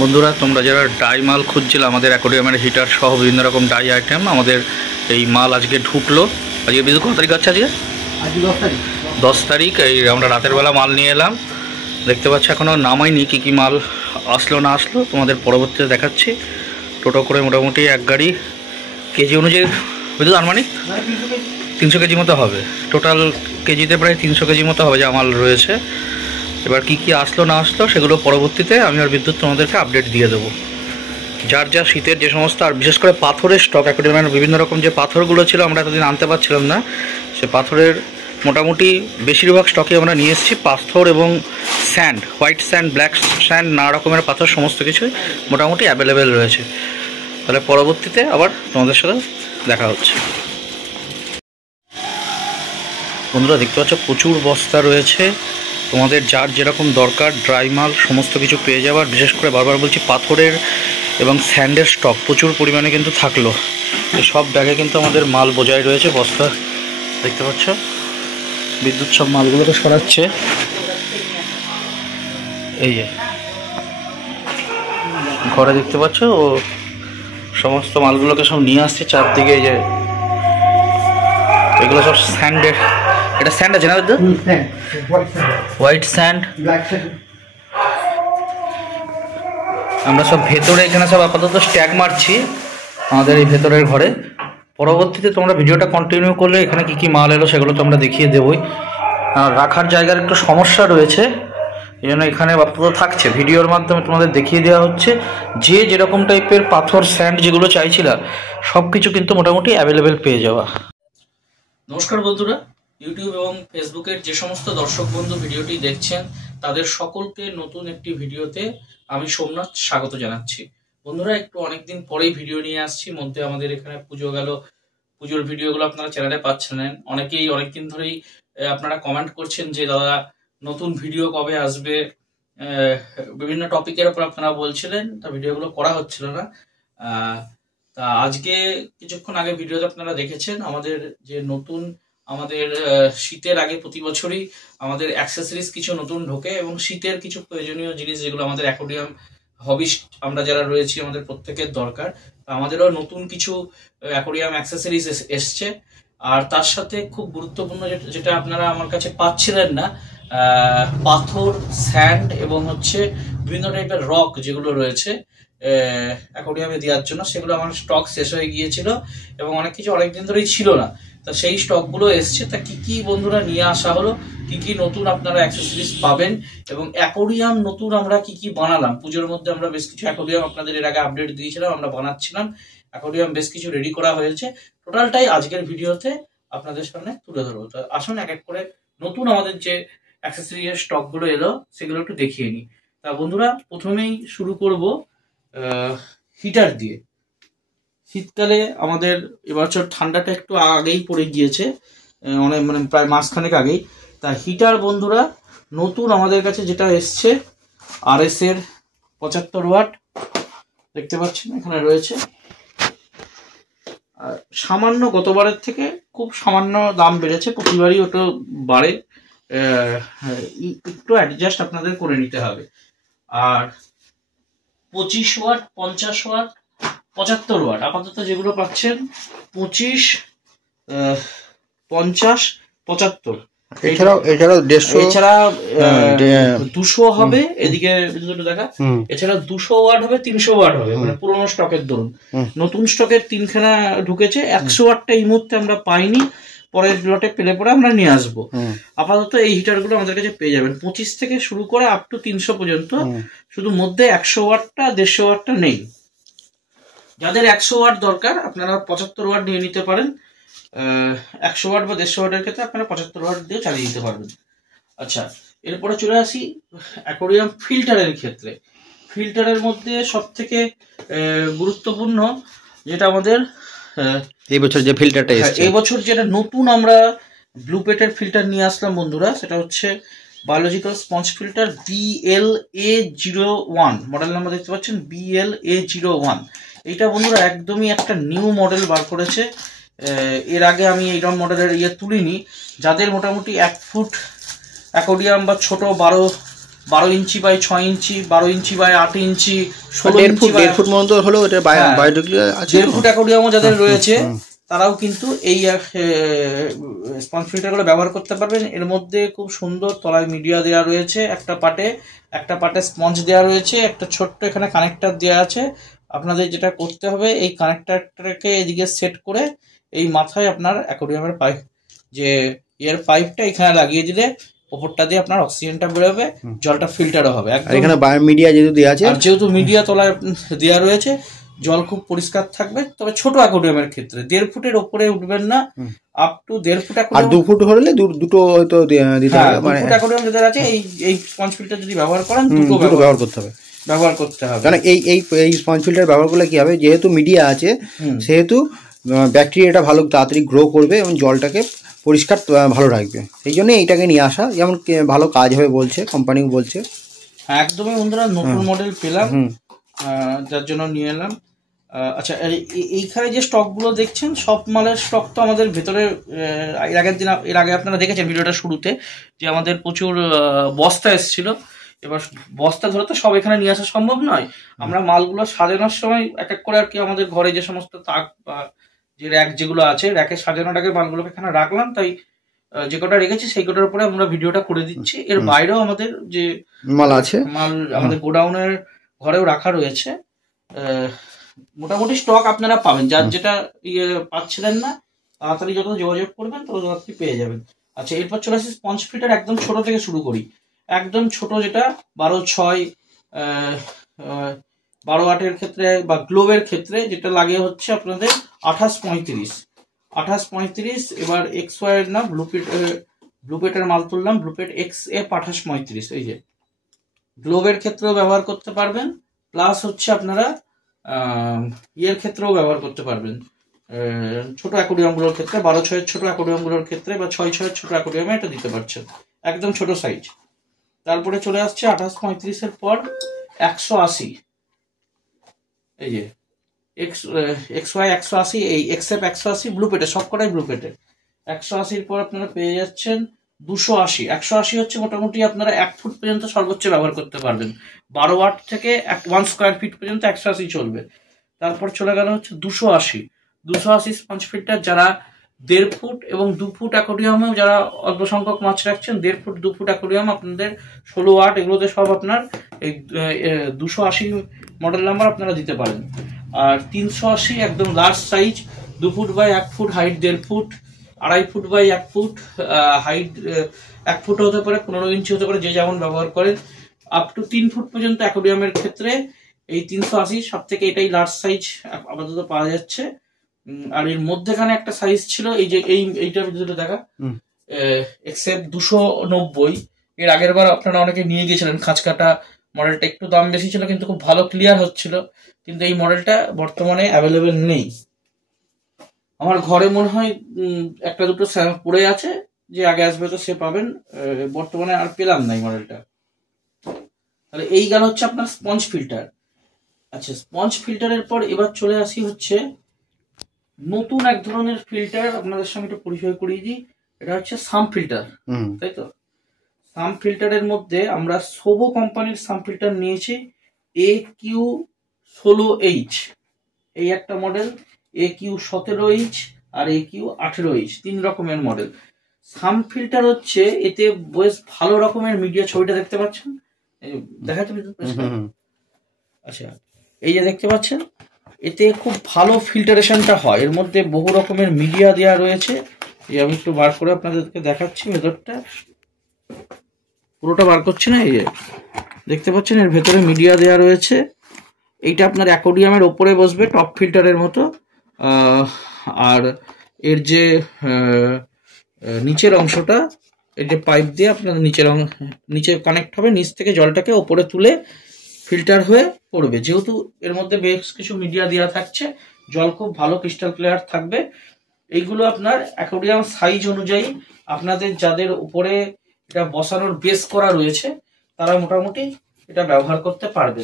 বন্ধুরা, তোমরা যারা ডাই মাল খুঁজছিলে আমাদের অ্যাকোয়ারিয়ামের হিটার সহ বিভিন্ন রকম ডাই আইটেম, আমাদের এই মাল আজকে ঢুকলো। আজকে বিদ্যুৎ কত তারিখ আছে? আজকে 10 তারিখ। এই আমরা রাতের বেলা মাল নিয়ে এলাম। দেখতে পাচ্ছি এখনও নামাইনি কী কী মাল আসলো না আসলো, তোমাদের পরবর্তীতে দেখাচ্ছি। টোটো করে মোটামুটি এক গাড়ি কেজি অনুযায়ী বিদ্যুৎ আনুমানিক 300 কেজি মতো হবে। টোটাল কেজিতে প্রায় 300 কেজি মতো হবে যা মাল রয়েছে। এবার কি কি আসলো না আসলো সেগুলো পরবর্তীতে আমি আর বিদ্যুৎ তোমাদেরকে আপডেট দিয়ে দেবো। যার যা শীতের যে সমস্ত, আর বিশেষ করে পাথরের স্টক, অ্যাকোয়ারিয়ামের বিভিন্ন রকম যে পাথরগুলো ছিল আমরা এতদিন আনতে পারছিলাম না, সে পাথরের মোটামুটি বেশিরভাগ স্টকে আমরা নিয়ে এসেছি। পাথর এবং sand, white sand, black sand, নানা রকমের পাথর সমস্ত কিছুই মোটামুটি অ্যাভেলেবেল রয়েছে। তাহলে পরবর্তীতে আবার তোমাদের সাথে দেখা হচ্ছে। বন্ধুরা দেখতে পাচ্ছ প্রচুর বস্তা রয়েছে। তোমাদের যার যেরকম দরকার ড্রাই মাল সমস্ত কিছু পেয়ে যাবার। বিশেষ করে বারবার বলছি, পাথরের এবং স্যান্ডের স্টক প্রচুর পরিমাণে কিন্তু থাকলো। সব ব্যাগে কিন্তু আমাদের মাল বোঝাই রয়েছে। বস্তা দেখতে পাচ্ছ, বিদ্যুৎ সব মালগুলোকে সরাচ্ছে। এই যে ঘরে দেখতে পাচ্ছ, ও সমস্ত মালগুলোকে সব নিয়ে আসছে চারদিকে। এই যে এগুলো সব স্যান্ডের, এটা স্যান্ড আছে না বিদ্যুৎ? White sand. আমরা সব ভেতরে এখানে সব আপাতত স্ট্যাক মারছি আমাদের এই ভেতরের ঘরে। পরবর্তীতে তোমরা ভিডিওটা কন্টিনিউ করলে এখানে কি কি মাল এলো সেগুলো তোমরা দেখিয়ে দেবই। আর রাখার জায়গার একটু সমস্যা রয়েছে, এই জন্য এখানে আপাতত থাকছে। ভিডিওর মাধ্যমে তোমাদের দেখিয়ে দেওয়া হচ্ছে যে যেরকম টাইপের পাথর স্যান্ড যেগুলো চাইছিলা সব কিছু কিন্তু মোটামুটি অ্যাভেলেবেল পেয়ে যাওয়া। নমস্কার বন্ধুরা, ইউটিউব এবং ফেসবুকের যে সমস্ত দর্শক বন্ধু ভিডিওটি দেখছেন তাদের সকলকে নতুন একটি ভিডিওতে আমি সোমনাথ স্বাগত জানাচ্ছি। বন্ধুরা, একটু অনেকদিন পরেই ভিডিও নিয়ে আসছি। মধ্যে আমাদের এখানে পুজো গেল, পুজোর ভিডিওগুলো আপনারা চ্যানেলে পাচ্ছেন। অনেকেই অনেকদিন ধরেই আপনারা কমেন্ট করছেন যে দাদা নতুন ভিডিও কবে আসবে, বিভিন্ন টপিকের উপর আপনারা বলছিলেন, তা ভিডিওগুলো করা হচ্ছিল না। তা আজকে কিছুক্ষণ আগে ভিডিওতে আপনারা দেখেছেন আমাদের যে নতুন, আমাদের শীতের আগে প্রতি বছরই আমাদের অ্যাক্সেসরিজ কিছু নতুন ঢোকে এবং শীতের কিছু প্রয়োজনীয় জিনিস যেগুলো আমাদের অ্যাকোয়ারিয়াম হবিস্ট আমরা যারা রয়েছি আমাদের প্রত্যেকের দরকার। আমাদেরও নতুন কিছু অ্যাকোয়ারিয়াম অ্যাক্সেসরিজ এসছে। আর তার সাথে খুব গুরুত্বপূর্ণ যেটা আপনারা আমার কাছে পাচ্ছিলেন না, পাথর, স্যান্ড এবং হচ্ছে বিভিন্ন টাইপের রক যেগুলো রয়েছে অ্যাকোয়ারিয়ামে দেওয়ার জন্য, সেগুলো আমার স্টক শেষ হয়ে গিয়েছিল এবং অনেক কিছু অনেকদিন ধরেই ছিল না। তা সেই স্টকগুলো এসছে। তা কি কি বন্ধুরা নিয়ে আসা হলো, কি কি নতুন আপনারা অ্যাক্সেসরিজ পাবেন এবং অ্যাকোয়ারিয়াম নতুন আমরা কি কি বানালাম। পুজোর মধ্যে আমরা বেশ কিছু অ্যাকোয়ারিয়াম আপনাদের এর আগে আপডেট দিয়েছিলাম, আমরা বানাচ্ছিলাম। অ্যাকোয়ারিয়াম বেশ কিছু রেডি করা হয়েছে। টোটালটাই আজকের ভিডিওতে আপনাদের সামনে তুলে ধরবো। তো আসুন এক এক করে নতুন আমাদের যে অ্যাক্সেসরিজের স্টকগুলো এলো সেগুলো একটু দেখিয়ে নিই। তা বন্ধুরা, প্রথমেই শুরু করব হিটার দিয়ে। শীতকালে আমাদের এবছর ঠান্ডাটা একটু আগেই পড়ে গিয়েছে, অনেক মানে প্রায় মাসখানেক আগেই। তা হিটার বন্ধুরা নতুন আমাদের কাছে যেটা এসছে RS এর 75 ওয়াট দেখতে পাচ্ছেন এখানে রয়েছে। আর সামান্য গতবারের থেকে খুব সামান্য দাম বেড়েছে, প্রতিবারই ওটা বাড়ে, একটু অ্যাডজাস্ট আপনাদের করে নিতে হবে। আর 25 ওয়াট, 50 ওয়াট, 75 ওয়াট আপাতত যেগুলো পাচ্ছেন 25, 50, 75। এছাড়া 200 হবে, এদিকে দেখা, এছাড়া 200 ওয়াট হবে, 300 ওয়াট হবে, মানে পুরোনো স্টকের ধরুন। নতুন স্টকের 3খানা ঢুকেছে। 100 ওয়াটটা এই মুহূর্তে আমরা পাইনি, পরের লটে পেলে পরে আমরা নিয়ে আসবো। আপাতত এই হিটারগুলো আমাদের কাছে পেয়ে যাবেন 25 থেকে শুরু করে আপ টু 300 পর্যন্ত। শুধু মধ্যে 100 ওয়াটটা 150 ওয়াটটা নেই। যাদের 100 ওয়াট দরকার আপনারা 75 ওয়াট নিয়ে নিতে পারেন। 100 ওয়াট বা 150 ওয়াটের ক্ষেত্রে আপনারা 75 ওয়াট দিয়ে চালিয়ে দিতে পারবেন। আচ্ছা, এরপরে চলে আসি অ্যাকোয়ারিয়াম ফিল্টারের ক্ষেত্রে। ফিল্টারের মধ্যে সব থেকে গুরুত্বপূর্ণ যেটা আমাদের এই বছর যে ফিল্টারটা এসেছে, এই বছর যেটা নতুন আমরা ব্লু পেটের ফিল্টার নিয়ে আসলাম বন্ধুরা, সেটা হচ্ছে biological sponge filter BLA01। Model number দেখতে পাচ্ছেন BLA01। এইটা বন্ধুরা একদমই একটা নিউ মডেল বার করেছে। এর আগে আমি এইরকম মডেলের তুলিনি। যাদের মোটামুটি 1 ফুট অ্যাকোয়ারিয়াম বা ছোট 12 inch by 6 inch, 12 inch by 8 inch, 16 inch, 1.5 foot মতো হলো এটা বায়োটিকলি আছে। 1.5 ফুট অ্যাকোয়ারিয়ামও যাদের রয়েছে তারাও কিন্তু এই স্পঞ্জ ফিল্টারগুলো ব্যবহার করতে পারবেন। এর মধ্যে খুব সুন্দর তলায় মিডিয়া দেওয়া রয়েছে, একটা পার্টে স্পঞ্জ দেওয়া রয়েছে, একটা ছোট্ট এখানে কানেক্টর দেওয়া আছে। আপনাদের যেটা করতে হবে এই কানেক্টরটাকে এদিকে সেট করে এই মাথায় আপনার অ্যাকোয়ারিয়ামের পাইপ, যে এর পাইপটা এখানে লাগিয়ে দিলে ওপরটা দিয়ে আপনার অক্সিজেনটা বেরোবে, জলটা ফিল্টারও হবে। এখানে বায়ো মিডিয়া যেহেতু দেওয়া আছে, আর যেহেতু মিডিয়া তলায় দেওয়া রয়েছে, জল খুব পরিষ্কার থাকবে। তবে ছোট অ্যাকোয়ারিয়ামের ক্ষেত্রে 1.5 ফুটের উপরে উঠবেন না, আপ টু 1.5 ফুট। আর 2 ফুট হলে দুটো হয়তো দিতে হবে। মানে অ্যাকোয়ারিয়াম যাদের আছে এই স্পঞ্জ ফিল্টার যদি ব্যবহার করেন দুটো ব্যবহার করতে হবে। কারণ এই স্পঞ্জ ফিল্টার ব্যবহার করলে কি হবে, যেহেতু মিডিয়া আছে সেহেতু ব্যাকটেরিয়াটা ভালো তাড়াতাড়ি গ্রো করবে এবং জলটাকে পরিষ্কার ভালো রাখবে। এই জন্য এইটাকে নিয়ে আসা, যেমন ভালো কাজ হবে বলছে, কোম্পানি বলছে। একদমই বন্ধুরা, নতুন মডেল পেলাম, যার জন্য নিয়ে এলাম। আচ্ছা, এইখানে যে স্টকগুলো দেখছেন সব মালের স্টক তো আমাদের ভেতরে এর আগে আপনারা দেখেছেন ভিডিওটা শুরুতে যে আমাদের প্রচুর বস্তা এসেছিল। এবার বস্তা ধরে তো সব এখানে নিয়ে আসা সম্ভব নয়। আমরা মালগুলো সাজানোর সময় এক এক করে আর কি আমাদের ঘরে যে সমস্ত তাক বা যে র্যাক যেগুলো আছে, র্যাকে সাজানোর আগে মালগুলোকে এখানে রাখলাম, তাই যে কটা রেখেছি সেই কটার উপরে আমরা ভিডিওটা করে দিচ্ছি। এর বাইরেও আমাদের যে মাল আছে, মাল আমাদের গোডাউনের ঘরেও রাখা রয়েছে। মোটামুটি স্টক আপনারা পাবেন, যার যেটা পাচ্ছিলেন না তাড়াতাড়ি যত যোগাযোগ করবেন তত আপনি পেয়ে যাবেন। আচ্ছা, এরপর চলে আসি স্পঞ্জ ফিল্টার। একদম ছোট থেকে শুরু করি। একদম ছোট যেটা 12/6, 12/8 ক্ষেত্রে বা গ্লোবের ক্ষেত্রে যেটা লাগে হচ্ছে আপনাদের 28/35। এবার XY এর না, ব্লুপেটের মাল তুললাম, ব্লুপেট XF 28/35। এই যে গ্লোবের ক্ষেত্রেও ব্যবহার করতে পারবেন, প্লাস হচ্ছে আপনারা ইয়ের ক্ষেত্রেও ব্যবহার করতে পারবেন, ছোট অ্যাকোয়ারিয়ামগুলোর ক্ষেত্রে 12/6 ছোট অ্যাকোয়ারিয়ামগুলোর ক্ষেত্রে বা 6/6 ছোট অ্যাকোয়ারিয়ামে এটা দিতে পারছেন, একদম ছোট সাইজ। তারপরে চলে আসছে 28/35 পর 180। এই যে XY 180, এই XF 180 ব্লুপেটে, সবকটাই ব্লুপেটে। 180 পর আপনারা পেয়ে যাচ্ছেন 280। 180 হচ্ছে মোটামুটি আপনারা 1 ফুট পর্যন্ত সর্বোচ্চ ব্যবহার করতে পারবেন। 12 ওয়াট থেকে 1 স্কোয়ার ফিট পর্যন্ত 180 চলবে। তারপর চলে গেল হচ্ছে 280 স্পঞ্জ ফিল্টার, যারা 1.5 ফুট এবং 2 ফুট অ্যাকোয়ারিয়ামেও যারা অল্প সংখ্যক মাছ রাখছেন, 1.5 ফুট 2 ফুট অ্যাকোয়ারিয়াম আপনাদের 16 ওয়াট, এগুলোতে সব আপনার এই 280 মডেল নাম্বার আপনারা দিতে পারেন। আর 380 একদম large size, 2 foot by 1 foot, height 1.5 foot, 2.5 foot by 1 foot, height 1 foot হতে পারে, 15 ইঞ্চি হতে পারে, যে যেমন ব্যবহার করেন। আপ টু 3 ফুট পর্যন্ত অ্যাকোয়ারিয়ামের ক্ষেত্রে এই 380 সব থেকে এটাই লার্জ সাইজ আপাতত পাওয়া যাচ্ছে। আর এর মধ্যেখানে একটা সাইজ ছিল, এই যে এইটার ভিতরে দেখা XF 290। এর আগের বার আপনারা অনেকে নিয়ে গিয়েছিলেন, খাঁচকাটা মডেলটা একটু দাম বেশি ছিল কিন্তু খুব ভালো ক্লিয়ার হচ্ছিল, কিন্তু এই মডেলটা বর্তমানে অ্যাভেলেবেল নেই। আমার ঘরে মনে হয় একটা দুটো পড়ে আছে, যে আগে আসবে তো সে পাবেন, বর্তমানে আর পেলাম না এই মডেলটা। তাহলে এই গেল হচ্ছে আপনার স্পঞ্জ ফিল্টার। আচ্ছা, স্পঞ্জ ফিল্টারের পর এবার চলে আসি হচ্ছে নতুন এক ধরনের ফিল্টার, আপনাদের সঙ্গে একটু পরিচয় করিয়ে দিই। এটা হচ্ছে সাম ফিল্টার, তাই তো? সাম ফিল্টারের মধ্যে আমরা সোবো কোম্পানির সাম ফিল্টার নিয়েছি, AQ16H এই একটা মডেল, AQ17H আর AQ18H, 3 রকমের মডেল। সাম ফিল্টার হচ্ছে এতে বেশ ভালো রকমের মিডিয়া, ছবিটা দেখতে পাচ্ছেন, দেখা যাচ্ছে? আচ্ছা, এই যে দেখতে পাচ্ছেন, এতে খুব ভালো ফিল্টারেশনটা হয়। এর মধ্যে বহু রকমের মিডিয়া দেওয়া রয়েছে। এই আমি একটু বার করে আপনাদেরকে দেখাচ্ছি, ভেতরটা পুরোটা বার করছি না, এই যে দেখতে পাচ্ছেন এর ভেতরে মিডিয়া দেওয়া রয়েছে। এইটা আপনার অ্যাকোয়ারিয়ামের ওপরে বসবে টপ ফিল্টারের মতো, আর এর যে নিচের অংশটা, এর যে পাইপ দিয়ে আপনার নিচে কানেক্ট হবে, নিচ থেকে জলটাকে ওপরে তুলে ফিল্টার হয়ে পড়বে। যেহেতু এর মধ্যে বেশ কিছু মিডিয়া দেওয়া থাকছে, জল খুব ভালো ক্রিস্টাল ক্লিয়ার থাকবে। এইগুলো আপনার অ্যাকোয়ারিয়াম সাইজ অনুযায়ী আপনাদের যাদের উপরে এটা বসানোর বেস করা রয়েছে তারা মোটামুটি এটা ব্যবহার করতে পারবে।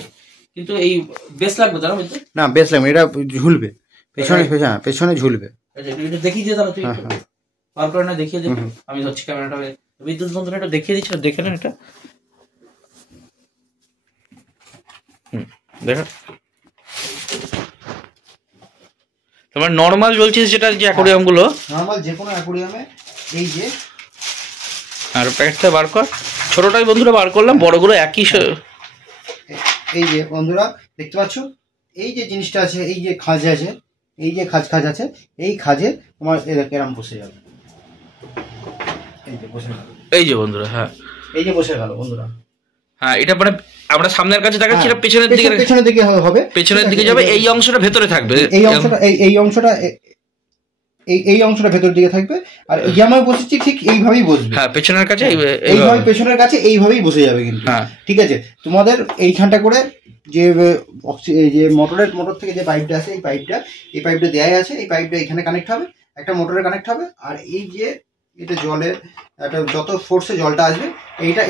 কিন্তু এই বেস লাগবে তারা বলতে না, বেস লাগবে, এটা ঝুলবে পেছনে, পেছনে ঝুলবে। এটা দেখিয়ে দিয়ে তাহলে তুই বার করে না, দেখিয়ে দিই। আমি ধরছি ক্যামেরাটা, বিদ্যুৎ বন্ধুরা এটা দেখিয়ে দিচ্ছি, দেখে নেন এটা। দেখো তোমার নর্মাল বলছিস যেটা যে অ্যাকোরিয়াম গুলো, নর্মাল যে কোনো অ্যাকোরিয়ামে এই যে, আর প্যাকেটটা বার কর, ছোটটাই বন্ধুরা বার করলাম, বড়গুলো একই। এই যে বন্ধুরা দেখতে পাচ্ছ, এই যে জিনিসটা আছে, এই যে খাঁজ আছে, এই যে খাঁজ আছে, এই খাঁজে তোমার এরকম বসে যাবে, এই যে বসে গেল, এই যে বন্ধুরা, হ্যাঁ এই যে বসে গেল বন্ধুরা। হ্যাঁ, এটা মানে আমরা সামনের কাছে দেখাচ্ছি, এটা পেছনের দিকে, পেছনের দিকে হবে, পেছনের দিকে যাবে, এই অংশটা ভেতরে থাকবে, এই অংশটা এই অংশটা ভেতর দিকে থাকবে, আর যেমন বসেছি ঠিক এইভাবেই বসবে। হ্যাঁ, পেছনের কাছে এইভাবে, পেছনের কাছে এইভাবেই বসে যাবে কিন্তু। হ্যাঁ, ঠিক আছে। তোমাদের এইখানটা করে যে মোটর থেকে যে পাইপটা আছে, এই পাইপটা দেয়াই আছে, এই পাইপটা এখানে কানেক্ট হবে, একটা মোটরে কানেক্ট হবে, আর এই যে এটা জলের একটা যত ফোর্সে জলটা আসবে,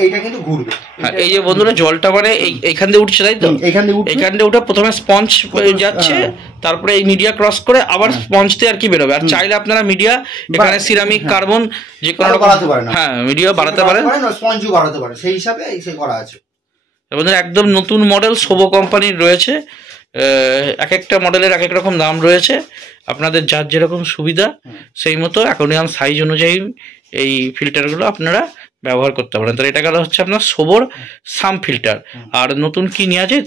এইটা কিন্তু ঘুরবে। এই যে বন্ধুরা জলটা মানে এইখান দিয়ে উঠছে, তাই তো? এইখান দিয়ে উঠে প্রথমে স্পঞ্জ যাচ্ছে, তারপরে এই মিডিয়া ক্রস করে আবার স্পঞ্জ দিয়ে আর কি বেরোবে। আর চাইলে আপনারা মিডিয়া এখানে সিরামিক, কার্বন যে কোনো বাড়াতে পারেন, হ্যাঁ মিডিয়া বাড়াতে পারেন, স্পঞ্জও বাড়াতে পারেন, সেই হিসাবে সে করা আছে। বন্ধুরা একদম নতুন মডেল সোবো কোম্পানির রয়েছে, এক একটা মডেলের এক এক রকম দাম রয়েছে, আপনাদের যার যেরকম সুবিধা সেই মতো অ্যাকোয়ারিয়াম সাইজ অনুযায়ী এই ফিল্টারগুলো আপনারা ব্যবহার করতে পারেন। তো এটা গেল হচ্ছে আপনার সোবোর সাম ফিল্টার। আর নতুন কি নিয়ে আছে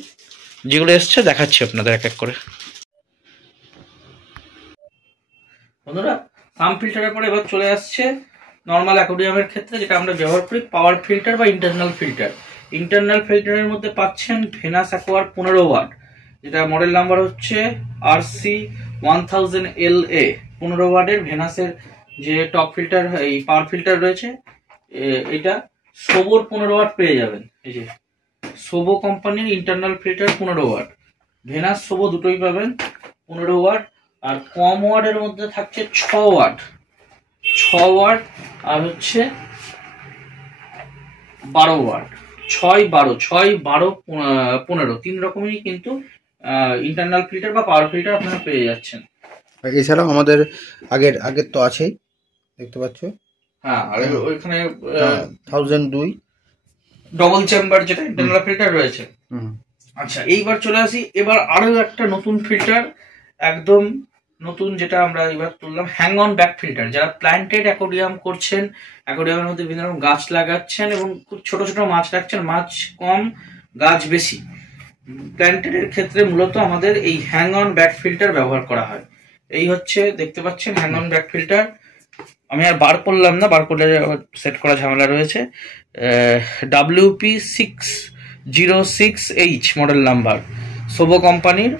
যেগুলো এসছে দেখাচ্ছি আপনাদের এক এক করে। বন্ধুরা সাম ফিল্টারের পরে এবার চলে আসছে নর্মাল অ্যাকোয়ারিয়ামের ক্ষেত্রে যেটা আমরা ব্যবহার করি, পাওয়ার ফিল্টার বা ইন্টারনাল ফিল্টার। ইন্টারনাল ফিল্টারের মধ্যে পাচ্ছেন ভেনাস অ্যাকোয়ার 15 ওয়াট, যেটা মডেল নাম্বার হচ্ছে RC1000LA। 15 ওয়াটের ভেনাসের যে টপ ফিল্টার, এই পাওয়ার ফিল্টার রয়েছে, এটা সোবোর 15 ওয়াট পেয়ে যাবেন। এই যে সোবো কোম্পানির ইন্টারনাল ফিল্টার 15 ওয়াট, ভেনাস সোবো দুটোই পাবেন 15 ওয়াট। আর কম ওয়াটের মধ্যে থাকছে 6 ওয়াট, আর হচ্ছে 12 ওয়াট। 6, 12, 15 তিন রকমেরই কিন্তু ইন্টারনাল ফিল্টার বা পাওয়ার ফিল্টার আপনারা পেয়ে যাচ্ছেন। এছাড়াও আমাদের আগের তো আছেই, দেখতে পাচ্ছ। হ্যাঁ, আর ওইখানে 1002 ডবল চেম্বার যেটা ইন্টারনাল ফিল্টার রয়েছে। আচ্ছা, এইবার চলে আসি, এবার আরো একটা নতুন ফিল্টার, একদম নতুন, যেটা আমরা এবার তুললাম, হ্যাং অন ব্যাক ফিল্টার। যারা প্ল্যান্টেড অ্যাকোয়ারিয়াম করছেন, অ্যাকোয়ারিয়ামের মধ্যে বিভিন্ন রকম গাছ লাগাচ্ছেন এবং খুব ছোট ছোট মাছ রাখছেন, মাছ কম গাছ বেশি, প্ল্যান্টেডের ক্ষেত্রে মূলত আমাদের এই হ্যাং অন ব্যাক ফিল্টার ব্যবহার করা হয়। এই হচ্ছে দেখতে পাচ্ছেন হ্যাং অন ব্যাক ফিল্টার। আমি আর বার করলাম না, বার করলে সেট করা ঝামেলা রয়েছে। WP606H মডেল নাম্বার, সোবো কোম্পানির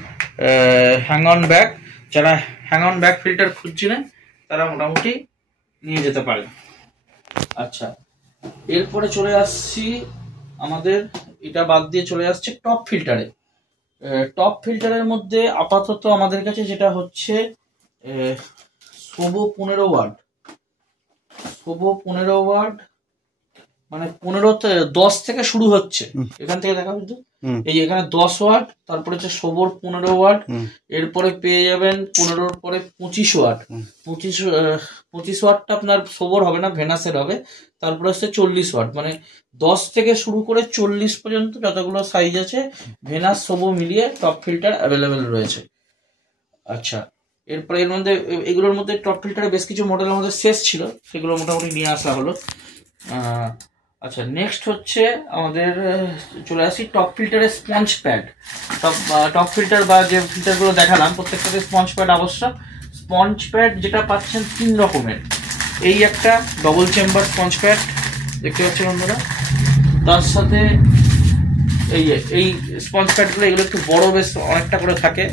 হ্যাং অন ব্যাক। যারা হ্যাং অন ব্যাক ফিল্টার খুঁজছিলেন তারা মোটামুটি নিয়ে যেতে পারেন। আচ্ছা, এরপরে চলে আসছি আমাদের, এটা বাদ দিয়ে চলে আসছে টপ ফিল্টারে। টপ ফিল্টারের মধ্যে আপাতত আমাদের কাছে যেটা হচ্ছে সোবো 15 ওয়াট, মানে 10 থেকে শুরু হচ্ছে, এখান থেকে দেখা কিন্তু এই এখানে 10 ওয়াট, তারপরে হচ্ছে সোবোর 15 ওয়াট, এরপরে পেয়ে যাবেন 15-র পরে 25 ওয়াট। 25 ওয়াটটা আপনার সোবোর হবে না, ভেনাসের হবে। তারপরে হচ্ছে 40 ওয়াট, মানে 10 থেকে শুরু করে 40 পর্যন্ত যতগুলো সাইজ আছে ভেনাস সোবো মিলিয়ে টপ ফিল্টার অ্যাভেলেবেল রয়েছে। আচ্ছা, এরপরে এর মধ্যে এগুলোর মধ্যে টপ ফিল্টারে বেশ কিছু মডেল আমাদের শেষ ছিল, সেগুলো মোটামুটি নিয়ে আসা হলো। আচ্ছা, নেক্সট হচ্ছে আমাদের চলে আসি টপ ফিল্টারের স্পঞ্জ প্যাড। টপ ফিল্টার বা যে ফিল্টারগুলো দেখালাম প্রত্যেকটাতে স্পঞ্জ প্যাড আবশ্যক। স্পঞ্জ প্যাড যেটা পাচ্ছেন 3 রকমের, এই একটা ডবল চেম্বার স্পঞ্জ প্যাড দেখতে পাচ্ছেন বন্ধুরা, তার সাথে এই স্পঞ্জ প্যাডগুলো এগুলো একটু বড়, বেশ অনেকটা করে থাকে,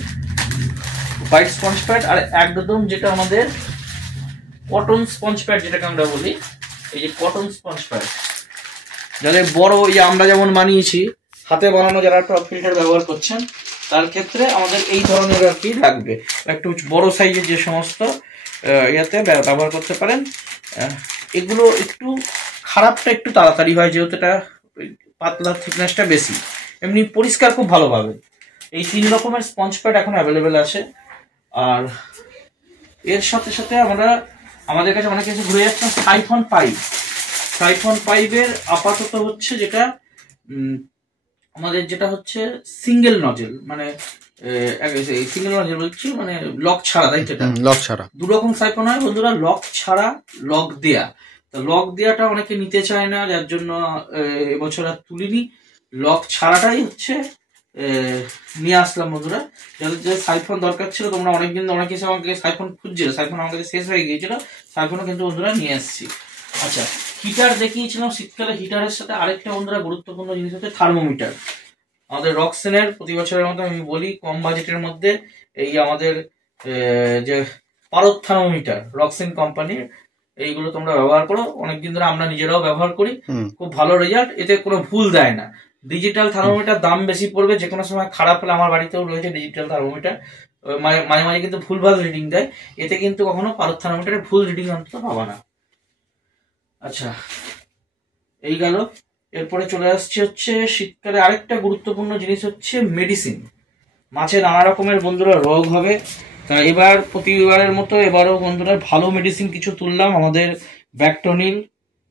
হোয়াইট স্পঞ্জ প্যাড। আর একদম যেটা আমাদের কটন স্পঞ্জ প্যাড যেটাকে আমরা বলি, এই যে কটন স্পঞ্জ প্যাড, যাদের বড়, এই আমরা যেমন বানিয়েছি হাতে বানানো, যারা টপ ফিল্টার ব্যবহার করছেন তার ক্ষেত্রে আমাদের এই ধরনের আর কি লাগবে, একটু বড় সাইজের যে সমস্ত ইয়াতে ব্যবহার করতে পারেন। এগুলো একটু খারাপটা একটু তাড়াতাড়ি হয়, যেহেতু এটা পাতলা, থিকনেসটা বেশি, এমনি পরিষ্কার খুব ভালো পাবে। এই 3 রকমের স্পঞ্জ প্যাড এখন অ্যাভেলেবেল আছে। আর এর সাথে সাথে আমাদের কাছে অনেক কিছু ঘুরে যাচ্ছে সাইফন পাইপের আপাতত হচ্ছে যেটা আমাদের যেটা হচ্ছে সিঙ্গেল নজেল, মানে সিঙ্গেল নজেল বলছি মানে লক ছাড়া, তাই তো? লক ছাড়া দু রকম সাইফন হয় বন্ধুরা, লক ছাড়া, লক দেয়া। তো লক দেয়াটা অনেকে নিতে চায় না, যার জন্য এবছর আর তুলিনি। লক ছাড়াটাই হচ্ছে নিয়ে আসলাম বন্ধুরা। যাদের যে সাইফন দরকার ছিল, তোমরা অনেকদিন অনেকে এসে আমাকে সাইফন খুঁজছিল, সাইফন আমার কাছে শেষ হয়ে গিয়েছিল, সাইফনও কিন্তু বন্ধুরা নিয়ে এসেছি। আচ্ছা, হিটার দেখিয়েছিলাম শীতকালে, হিটারের সাথে আরেকটা বন্ধুরা গুরুত্বপূর্ণ জিনিস হচ্ছে থার্মোমিটার। আমাদের রক্সেনের প্রতি বছরের মতো আমি বলি, কম বাজেটের মধ্যে এই আমাদের যে পারদ থার্মোমিটার রক্সেন কোম্পানির, এইগুলো তোমরা ব্যবহার করো। অনেকদিন ধরে আমরা নিজেরাও ব্যবহার করি, খুব ভালো রেজাল্ট, এতে কোনো ভুল দেয় না। ডিজিটাল থার্মোমিটার দাম বেশি পড়বে, যে কোনো সময় খারাপ হলে, আমার বাড়িতেও রয়েছে ডিজিটাল থার্মোমিটার, মাঝে মাঝে কিন্তু ভুলভাল রিডিং দেয়, এতে কিন্তু কখনো পারদ থার্মোমিটারে ভুল রিডিং অন্তত পাবা না। আচ্ছা, এই গেল। এরপরে চলে আসছে হচ্ছে শীতকালে আরেকটা গুরুত্বপূর্ণ জিনিস হচ্ছে মেডিসিন। মাছের নানা রকমের বন্ধুরা রোগ হবে, তা এবার প্রতিবারের মতো এবারও বন্ধুরা ভালো মেডিসিন কিছু তুললাম। আমাদের ব্যাকটোনিল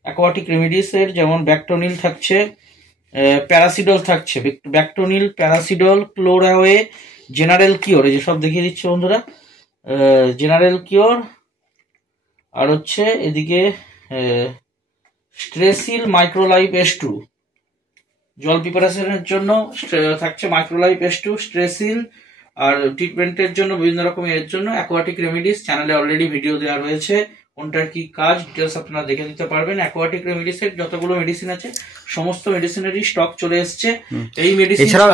অ্যাকোয়াটিক রেমিডিসের, যেমন ব্যাকটোনিল থাকছে, প্যারাসিডল থাকছে, ব্যাকটোনিল, প্যারাসিডল, ক্লোরাওয়ে, জেনারেল কিওর, এই যে সব দেখিয়ে দিচ্ছে বন্ধুরা, জেনারেল কিওর। আর হচ্ছে এদিকে স্ট্রেসিল মাইক্রোলাইফ S2, জল প্রিপারেশনের জন্য থাকছে মাইক্রোলাইফ S2, স্ট্রেসিল। আর ট্রিটমেন্টের জন্য বিভিন্ন রকমের এর জন্য অ্যাকোয়াটিক রেমিডিস, চ্যানেলে অলরেডি ভিডিও দেওয়া রয়েছে, কোনটার কি কাজ ডিটেলস আপনারা দেখে নিতে পারবেন। অ্যাকোয়াটিক রেমিডিসের যতগুলো মেডিসিন আছে সমস্ত মেডিসিনেরই স্টক চলে এসছে। এই মেডিসিন এছাড়াও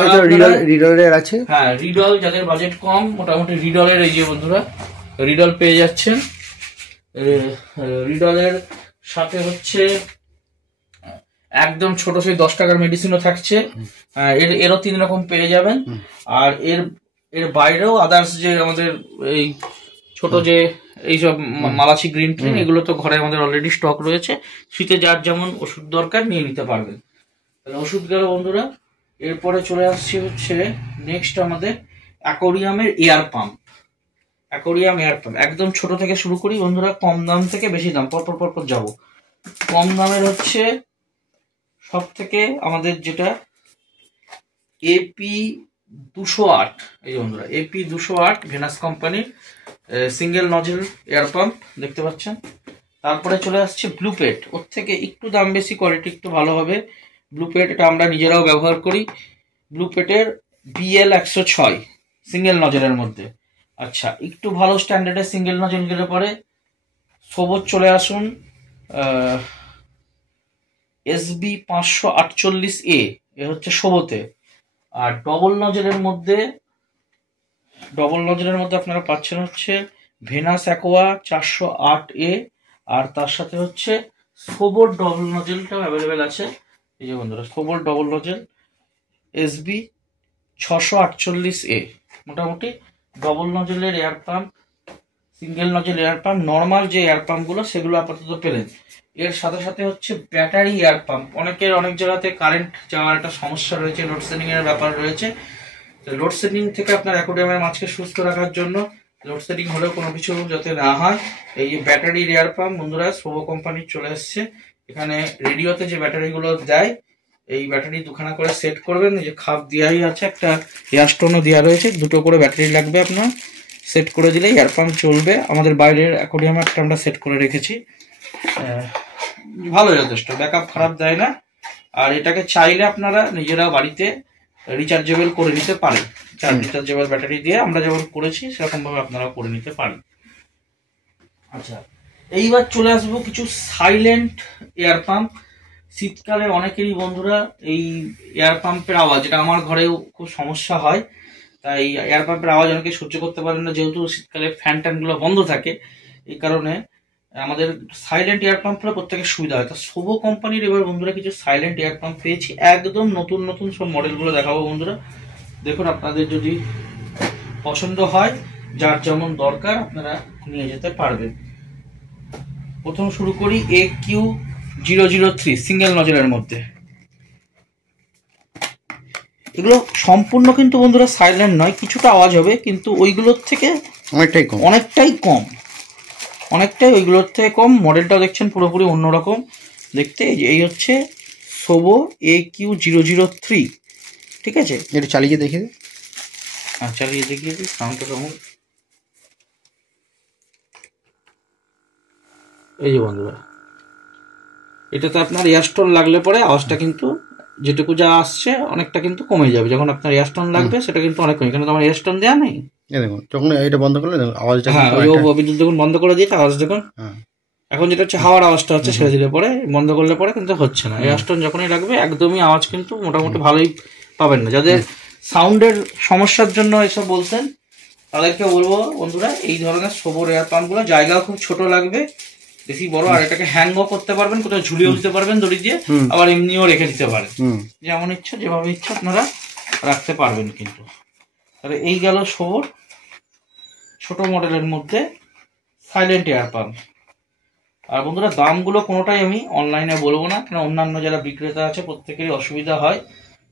রিডলের আছে, হ্যাঁ রিডল, যাদের বাজেট কম মোটামুটি রিডলের, এই যে বন্ধুরা রিডল পেয়ে যাচ্ছেন। রিডলের সাথে হচ্ছে একদম ছোট সেই 10 টাকার মেডিসিনও থাকছে, এরও 3 রকম পেয়ে যাবেন। আর এর বাইরেও আদার্স যে আমাদের এই ছোট যে এইসব মালাচি গ্রিন টি, এগুলো তো ঘরে আমাদের অলরেডি স্টক রয়েছে, শীতে যার যেমন ওষুধ দরকার নিয়ে নিতে পারবেন। তাহলে ওষুধ গেল বন্ধুরা। এরপরে চলে আসছে হচ্ছে নেক্সট আমাদের অ্যাকোরিয়ামের air pump. Aquarium air pump একদম ছোট থেকে শুরু করি বন্ধুরা, কম দাম থেকে বেশি দাম, পরপর যাবো। কম দামের হচ্ছে সব থেকে আমাদের যেটা AP208, এই বন্ধুরা AP208 ভেনাস কোম্পানির সিঙ্গেল নজেল এয়ার পাম্প দেখতে পাচ্ছেন। তারপরে চলে আসছে ব্লুপেট, ওর থেকে একটু দাম বেশি, কোয়ালিটি একটু ভালো হবে। ব্লুপেট, এটা আমরা নিজেরাও ব্যবহার করি। ব্লুপেটের BL106 সিঙ্গেল নজেলের মধ্যে। আচ্ছা, একটু ভালো স্ট্যান্ডার্ডের সিঙ্গেল নজেল গেলে পরে সবুজ চলে আসুন, SB548A, এ হচ্ছে সবতে। আর ডবল নজেলের মধ্যে আপনারা পাচ্ছেন হচ্ছে ভেনাস অ্যাকোয়া 408A, আর তার সাথে হচ্ছে সোবর ডবল নজেলটাও অ্যাভেলেবেল আছে। এই যে বন্ধুরা সোবর ডবল নজেল SB648A, মোটামুটি ডবল নজেলের air pump, single nozzle air pump, normal যে এয়ার পাম্পগুলো সেগুলো আপাতত পেলেন। এর সাথে সাথে হচ্ছে ব্যাটারি এয়ার পাম্প। অনেকের অনেক জায়গাতে কারেন্ট যাওয়ার একটা সমস্যা রয়েছে, লোডশেডিং এর ব্যাপার রয়েছে। লোডশেডিং থেকে আপনার অ্যাকোরিয়ামের মাছকে সুস্থ রাখার জন্য, লোডশেডিং হলেও কোনো কিছু যাতে না হয়, এই যে ব্যাটারি এয়ার পাম্প বন্ধুরা সোবো কোম্পানির চলে এসছে। এখানে রেডিওতে যে ব্যাটারিগুলো দেয়, এই ব্যাটারি দুখানা করে সেট করবেন, এই যে খাপ দেওয়াই আছে, একটা এয়ারস্টোনও দেওয়া রয়েছে, দুটো করে ব্যাটারি লাগবে আপনার, সেট করে দিলে এয়ার পাম্প চলবে। আমাদের বাইরের অ্যাকোরিয়ামে একটা আমরা সেট করে রেখেছি, ভালো, যথেষ্ট ব্যাকআপ, খারাপ দেয় না। আর এটাকে চাইলে আপনারা নিজেরা বাড়িতে রিচার্জেবল করে নিতে পারেন, রিচার্জেবল ব্যাটারি দিয়ে আমরা যেমন করেছি সেরকম ভাবে আপনারা করে নিতে পারেন। আচ্ছা, এইবার চলে আসবো কিছু সাইলেন্ট এয়ার পাম্প। শীতকালে অনেকেরই বন্ধুরা এই এয়ার পাম্পের আওয়াজ, যেটা আমার ঘরেও খুব সমস্যা হয়, তাই এয়ার পাম্পের আওয়াজ অনেকে সহ্য করতে পারেন না, যেহেতু শীতকালে ফ্যান ট্যানগুলো বন্ধ থাকে, এই কারণে আমাদের সাইলেন্ট এয়ার পাম্পগুলো প্রত্যেকের সুবিধা হয়। তা সোবো কোম্পানির এবার বন্ধুরা কিছু সাইলেন্ট এয়ার পাম্প পেয়েছি, একদম নতুন নতুন সব মডেলগুলো দেখাবো বন্ধুরা। দেখুন, আপনাদের যদি পছন্দ হয়, যার যেমন দরকার আপনারা নিয়ে যেতে পারবেন। প্রথম শুরু করি AQ003 সিঙ্গেল নজেলের মধ্যে। এগুলো সম্পূর্ণ কিন্তু বন্ধুরা সাইলেন্ট নয়, কিছুটা আওয়াজ হবে, কিন্তু ওইগুলোর থেকে অনেকটাই ওইগুলোর থেকে কম। মডেলটাও দেখছেন পুরোপুরি অন্যরকম দেখতে। এই হচ্ছে সোবো AQ003 ঠিক আছে, একটু চালিয়ে দেখে দিই। চালিয়ে দেখিয়ে দিই সাউন্ডটা কেমন। এই যে বন্ধুরা, এটাতে আপনার এয়ারস্টোন লাগলে পরে আওয়াজটা কিন্তু যেটুকু যা আসছে অনেকটা কিন্তু কমে যাবে। যখন আপনার এয়ারস্টোন লাগবে সেটা কিন্তু অনেক কমে, কেন তোমার এয়ারস্টোন দেওয়া নেই। দেখুন যখন এটা বন্ধ করলে দেখুন আওয়াজটা, হ্যাঁ ওই বিদ্যুৎ যখন বন্ধ করে দিয়েছে আওয়াজ দেখুন। এখন যেটা হচ্ছে হাওয়ার আওয়াজটা হচ্ছে, ছেড়ে দিলে পরে বন্ধ করলে পরে কিন্তু হচ্ছে না। এয়ারস্টোন যখনই লাগবে একদমই আওয়াজ কিন্তু মোটামুটি ভালোই পাবেন না। যাদের সাউন্ডের সমস্যার জন্য এসব বলছেন তাদেরকে বলবো বন্ধুরা, এই ধরনের সোবর এয়ার পাম্পগুলো জায়গাও খুব ছোট লাগবে, বেশি বড়, আর এটাকে হ্যাংও করতে পারবেন, কোথাও ঝুলিয়েও দিতে পারবেন দড়ি দিয়ে, আবার এমনিও রেখে দিতে পারেন, যেমন ইচ্ছা যেভাবে ইচ্ছা আপনারা রাখতে পারবেন কিন্তু। তাহলে এই গেল সোবর ছোট মডেলের মধ্যে সাইলেন্ট এয়ার পাম্প। আর বন্ধুরা দামগুলো কোনোটাই আমি অনলাইনে বলবো না, কেন অন্যান্য যারা বিক্রেতা আছে প্রত্যেকেরই অসুবিধা হয়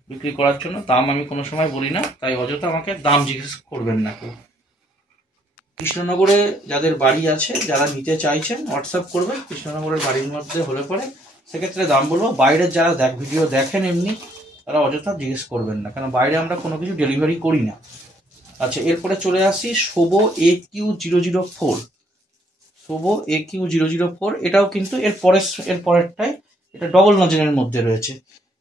বিক্রি করার জন্য। দাম আমি কোনো সময় বলি না, তাই অযথা আমাকে দাম জিজ্ঞেস করবেন না কেউ। কৃষ্ণনগরে যাদের বাড়ি আছে, যারা নিতে চাইছেন হোয়াটসঅ্যাপ করবেন, কৃষ্ণনগরের বাড়ির মধ্যে হলে পরে সেক্ষেত্রে দাম বলবো। বাইরের যারা ভিডিও দেখেন এমনি, তারা অযথা জিজ্ঞেস করবেন না, কারণ বাইরে আমরা কোনো কিছু ডেলিভারি করি না। আচ্ছা, এরপরে চলে আসি শোভো AQ004। শোভো AQ004 এটাও কিন্তু এর পরেরটাই, এটা ডবল নজেলের মধ্যে রয়েছে।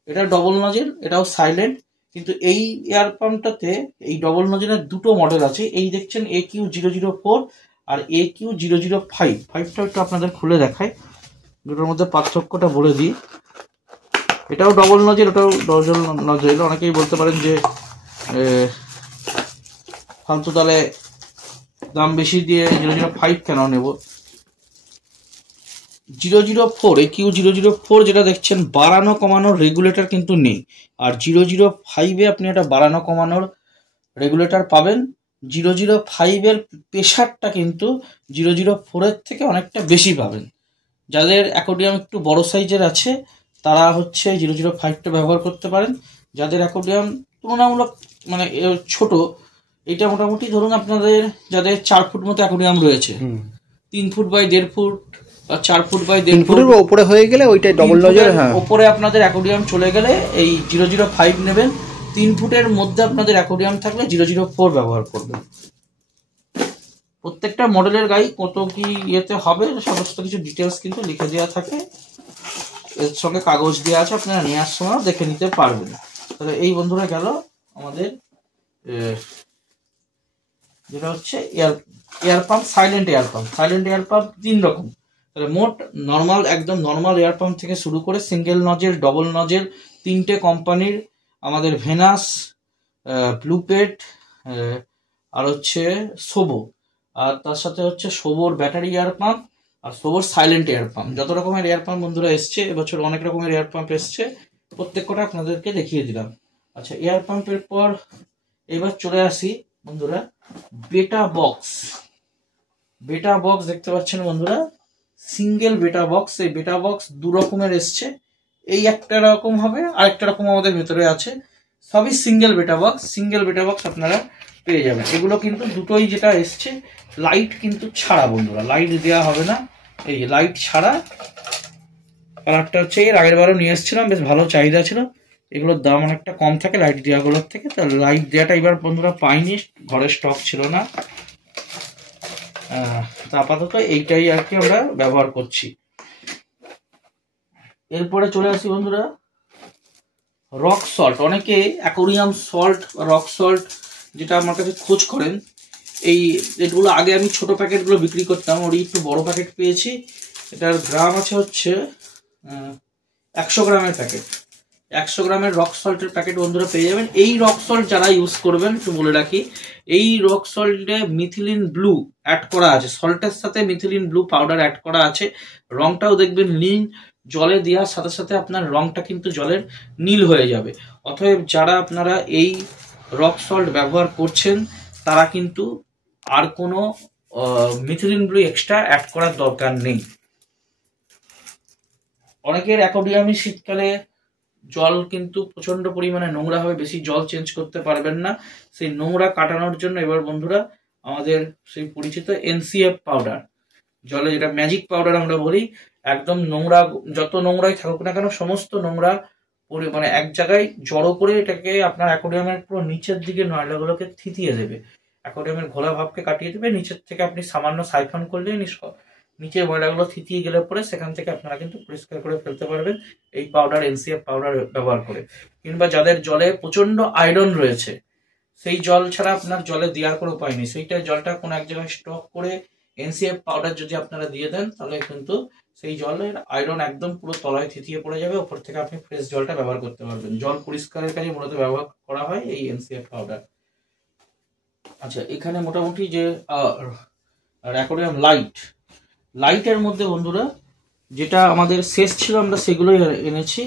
এটা ডবল নজেল, এটাও সাইলেন্ট, কিন্তু এই এয়ার পাম্পটাতে এই ডবল নজেলের দুটো মডেল আছে। এই দেখছেন AQ004 আর AQ005। ফাইভটা একটু আপনাদের খুলে দেখায়, দুটোর মধ্যে পার্থক্যটা বলে দিই। এটাও ডবল নজেল, ওটাও ডবল নজেল। অনেকেই বলতে পারেন যে ফালতু তাহলে দাম বেশি দিয়ে 005 কেন নেব। 004 AQ004 যেটা দেখছেন বাড়ানো কমানোর রেগুলেটর কিন্তু নেই, আর 005-এ আপনি একটা বাড়ানো কমানোর রেগুলেটর পাবেন। 005-এর প্রেশারটা কিন্তু 004-এর থেকে অনেকটা বেশি পাবেন। যাদের অ্যাকোয়ারিয়াম একটু বড় সাইজের আছে তারা হচ্ছে 005টা ব্যবহার করতে পারেন। যাদের অ্যাকোয়ারিয়াম তুলনামূলক মানে ছোট, এটা মোটামুটি ধরুন আপনাদের যাদের 4 ফুট মতো অ্যাকোয়ারিয়াম রয়েছে, 3 ফুট বাই 1.5 ফুট বা 4 ফুট বাই 1.5 ফুটের উপরে হয়ে গেলে ওইটাই ডবল নজেল। হ্যাঁ, উপরে আপনাদের অ্যাকোয়ারিয়াম চলে গেলে এই 005 নেবেন। 3 ফুটের মধ্যে আপনাদের অ্যাকোয়ারিয়াম থাকলে 004 ব্যবহার করবেন। প্রত্যেকটা মডেলের গায়ে কত কি ইয়েতে হবে সমস্ত কিছু ডিটেলস কিন্তু লিখে দেওয়া থাকে, এর সঙ্গে কাগজ দেওয়া আছে, আপনারা নেওয়ার সময় দেখে নিতে পারবেন। তাহলে এই বন্ধুরা গেল আমাদের যেটা হচ্ছে air pump, silent air pump. Silent air pump 3 রকম। তাহলে মোট নর্মাল, একদম নর্মাল এয়ার পাম্প থেকে শুরু করে সিঙ্গেল নজেল, ডবল নজেল, 3টে কোম্পানির আমাদের ভেনাস, ব্লুপেট আর হচ্ছে শোভো, আর তার সাথে হচ্ছে শোভোর ব্যাটারি এয়ার পাম্প আর শোভোর সাইলেন্ট এয়ার পাম্প। যত রকমের এয়ার পাম্প বন্ধুরা এসছে এবছর, অনেক রকমের এয়ার পাম্প এসছে, প্রত্যেকটা আপনাদেরকে দেখিয়ে দিলাম। আচ্ছা, এয়ার পাম্পের পর এবার চলে আসি বন্ধুরা বেটা বক্স। বেটা বক্স দেখতে পাচ্ছেন বন্ধুরা, সিঙ্গেল বেটা বক্স। এই বেটা বক্স 2 রকমের এসছে, এই একটা রকম হবে, আরেকটা রকম আমাদের ভেতরে আছে। সবই সিঙ্গেল বেটা বক্স। সিঙ্গেল বেটা বক্স আপনারা পেয়ে যাবেন। এগুলো কিন্তু দুটোই যেটা এসছে লাইট কিন্তু ছাড়া বন্ধুরা, লাইট দেওয়া হবে না, এই লাইট ছাড়া। কালারটা হচ্ছে এর আগের বারও নিয়ে এসেছিলাম, বেশ ভালো চাহিদা ছিল। এগুলোর দাম অনেকটা কম থাকে লাইট দেওয়াগুলোর থেকে, তা লাইট দেওয়াটা এবার বন্ধুরা পাইনি, ঘরে স্টক ছিল না। তা আপাতত এইটাই আর কি আমরা ব্যবহার করছি। এরপরে চলে আসি বন্ধুরা রক সল্ট। অনেকে অ্যাকোরিয়াম সল্ট, রক সল্ট যেটা আমার কাছে খোঁজ করেন, এই এগুলো আগে আমি ছোট প্যাকেটগুলো বিক্রি করতাম, ওরই একটু বড় প্যাকেট পেয়েছি। এটার গ্রাম আছে হচ্ছে 100 গ্রামের প্যাকেট। 100 গ্রামের রক সল্টের প্যাকেট বন্ধুরা পেয়ে যাবেন। এই রক সল্ট যারা ইউজ করবেন একটু বলে রাখি, এই রক সল্টে মিথিলিন ব্লু অ্যাড করা আছে, সল্টের সাথে মিথিলিন ব্লু পাউডার অ্যাড করা আছে। রংটাও দেখবেন নীল, জলে দেওয়ার সাথে সাথে আপনার রংটা কিন্তু জলের নীল হয়ে যাবে। অতএব যারা আপনারা এই রক সল্ট ব্যবহার করছেন তারা কিন্তু আর কোনো মিথিলিন ব্লু এক্সট্রা অ্যাড করার দরকার নেই। অনেকের অ্যাকোয়ারিয়ামে শীতকালে জল কিন্তু প্রচন্ড পরিমাণে নোংরা হবে, বেশি জল চেঞ্জ করতে পারবেন না। সেই নোংরা কাটানোর জন্য এবার বন্ধুরা আমাদের সেই পরিচিত NCF পাউডার, জলে যেটা ম্যাজিক পাউডার আমরা বলি, একদম নোংরা যত নোংরাই থাকুক না কেন সমস্ত নোংরা মানে এক জায়গায় জড়ো করে এটাকে আপনার অ্যাকোয়ারিয়ামের পুরো নিচের দিকে ময়লাগুলোকে থিতিয়ে দেবে, অ্যাকোয়ারিয়ামের ঘোলা ভাবকে কাটিয়ে দেবে। নিচের থেকে আপনি সামান্য সাইফন করলেই নিচের ময়লাগুলো থিতিয়ে গেলে পরে সেখান থেকে আপনারা কিন্তু পরিষ্কার করে ফেলতে পারবেন এই পাউডার, এনসিএফ পাউডার ব্যবহার করে। কিংবা যাদের জলে প্রচন্ড আয়রন রয়েছে, সেই জল ছাড়া আপনার জলে দেওয়ার কোনো উপায় নেই, সেইটা জলটা কোনো এক জায়গায় স্টক করে এনসিএফ পাউডার যদি আপনারা দিয়ে দেন, তাহলে কিন্তু সেই জলের আয়রন একদম পুরো তলায় থিতিয়ে পড়ে যাবে, ওপর থেকে আপনি ফ্রেশ জলটা ব্যবহার করতে পারবেন। জল পরিষ্কারের কাজে মূলত ব্যবহার করা হয় এই এনসিএফ পাউডার। আচ্ছা, এখানে মোটামুটি যে অ্যাকোয়ারিয়াম লাইটের মধ্যে বন্ধুরা যেটা আমাদের শেষ ছিল আমরা সেগুলোই এনেছি।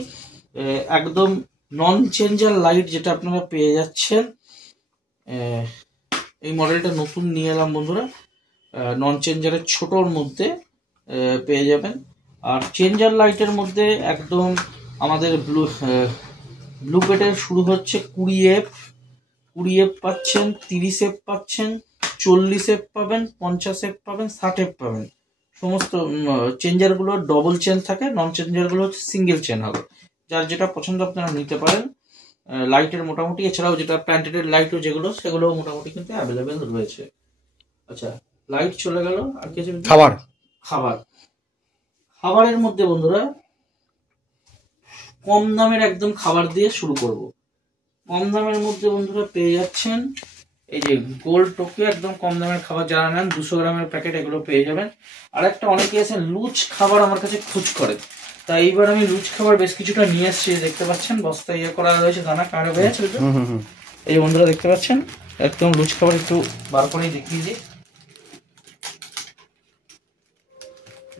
একদম নন চেঞ্জার লাইট যেটা আপনারা পেয়ে যাচ্ছেন, এই মডেলটা নতুন নিয়ে এলাম বন্ধুরা। নন চেঞ্জারের ছোটোর মধ্যে পেয়ে যাবেন। আর চেঞ্জার লাইটের মধ্যে একদম আমাদের ব্লু পেটের শুরু হচ্ছে 20F পাচ্ছেন, 30F পাচ্ছেন, 40F পাবেন, 50F পাবেন, 60F পাবেন। সমস্ত চেঞ্জারগুলো ডবল চেন থাকে, নন চেঞ্জারগুলো হচ্ছে সিঙ্গেল চেন হবে। যার যেটা পছন্দ আপনারা নিতে পারেন। লাইটের মোটামুটি এছাড়াও যেটা প্যান্টেড লাইটও যেগুলো, সেগুলো মোটামুটি কিন্তু অ্যাভেলেবেল রয়েছে। আচ্ছা, লাইট চলে গেল। আর কিছু খাবারের মধ্যে বন্ধুরা কম দামের একদম খাবার দিয়ে শুরু করব। কম দামের মধ্যে বন্ধুরা পেয়ে যাচ্ছেন এই যে গোল্ড টোকিও, একদম কম দামের খাবার যারা নেন 200 গ্রামের প্যাকেট, এগুলো পেয়ে যাবেন। আর একটা অনেকে এসে লুজ খাবার আমার কাছে খোঁজ করে, তাই এইবার আমি লুজ খাবার বেশ কিছুটা নিয়ে এসেছি। দেখতে পাচ্ছেন বস্তা ইয়ে করা রয়েছে, দানা কাটা হয়ে আছে। এই বন্ধুরা দেখতে পাচ্ছেন একদম লুজ খাবার, একটু বার করেই দেখিয়ে দিই।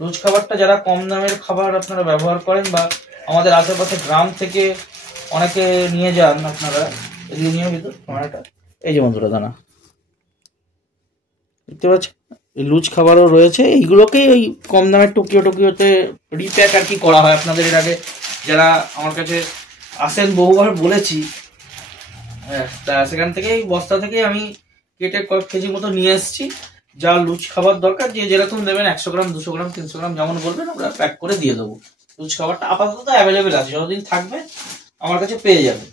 লুজ খাবারটা যারা কম দামের খাবার আপনারা ব্যবহার করেন বা আমাদের আশেপাশে গ্রাম থেকে অনেকে নিয়ে যান, আপনারা এদিকে নিয়ে ভিতর খাবারটা। এই যে বন্ধুরা দানা দেখতে পাচ্ছেন, এই লুজ খাবারও রয়েছে। এইগুলোকেই ওই কম দামের টোকিওতে রিপ্যাক আর কি করা হয়। আপনাদের এর আগে যারা আমার কাছে আসেন বহুবার বলেছি, তা সেখান থেকেই বস্তা থেকে আমি কেটে কয়েক কেজি মতো নিয়ে এসেছি। যা লুজ খাবার দরকার যে যেরকম দেবেন, 100 গ্রাম, 200 গ্রাম, 300 গ্রাম যেমন বলবেন আমরা প্যাক করে দিয়ে দেবো। লুজ খাবারটা আপাতত অ্যাভেলেবেল আছে, যতদিন থাকবে আমার কাছে পেয়ে যাবেন।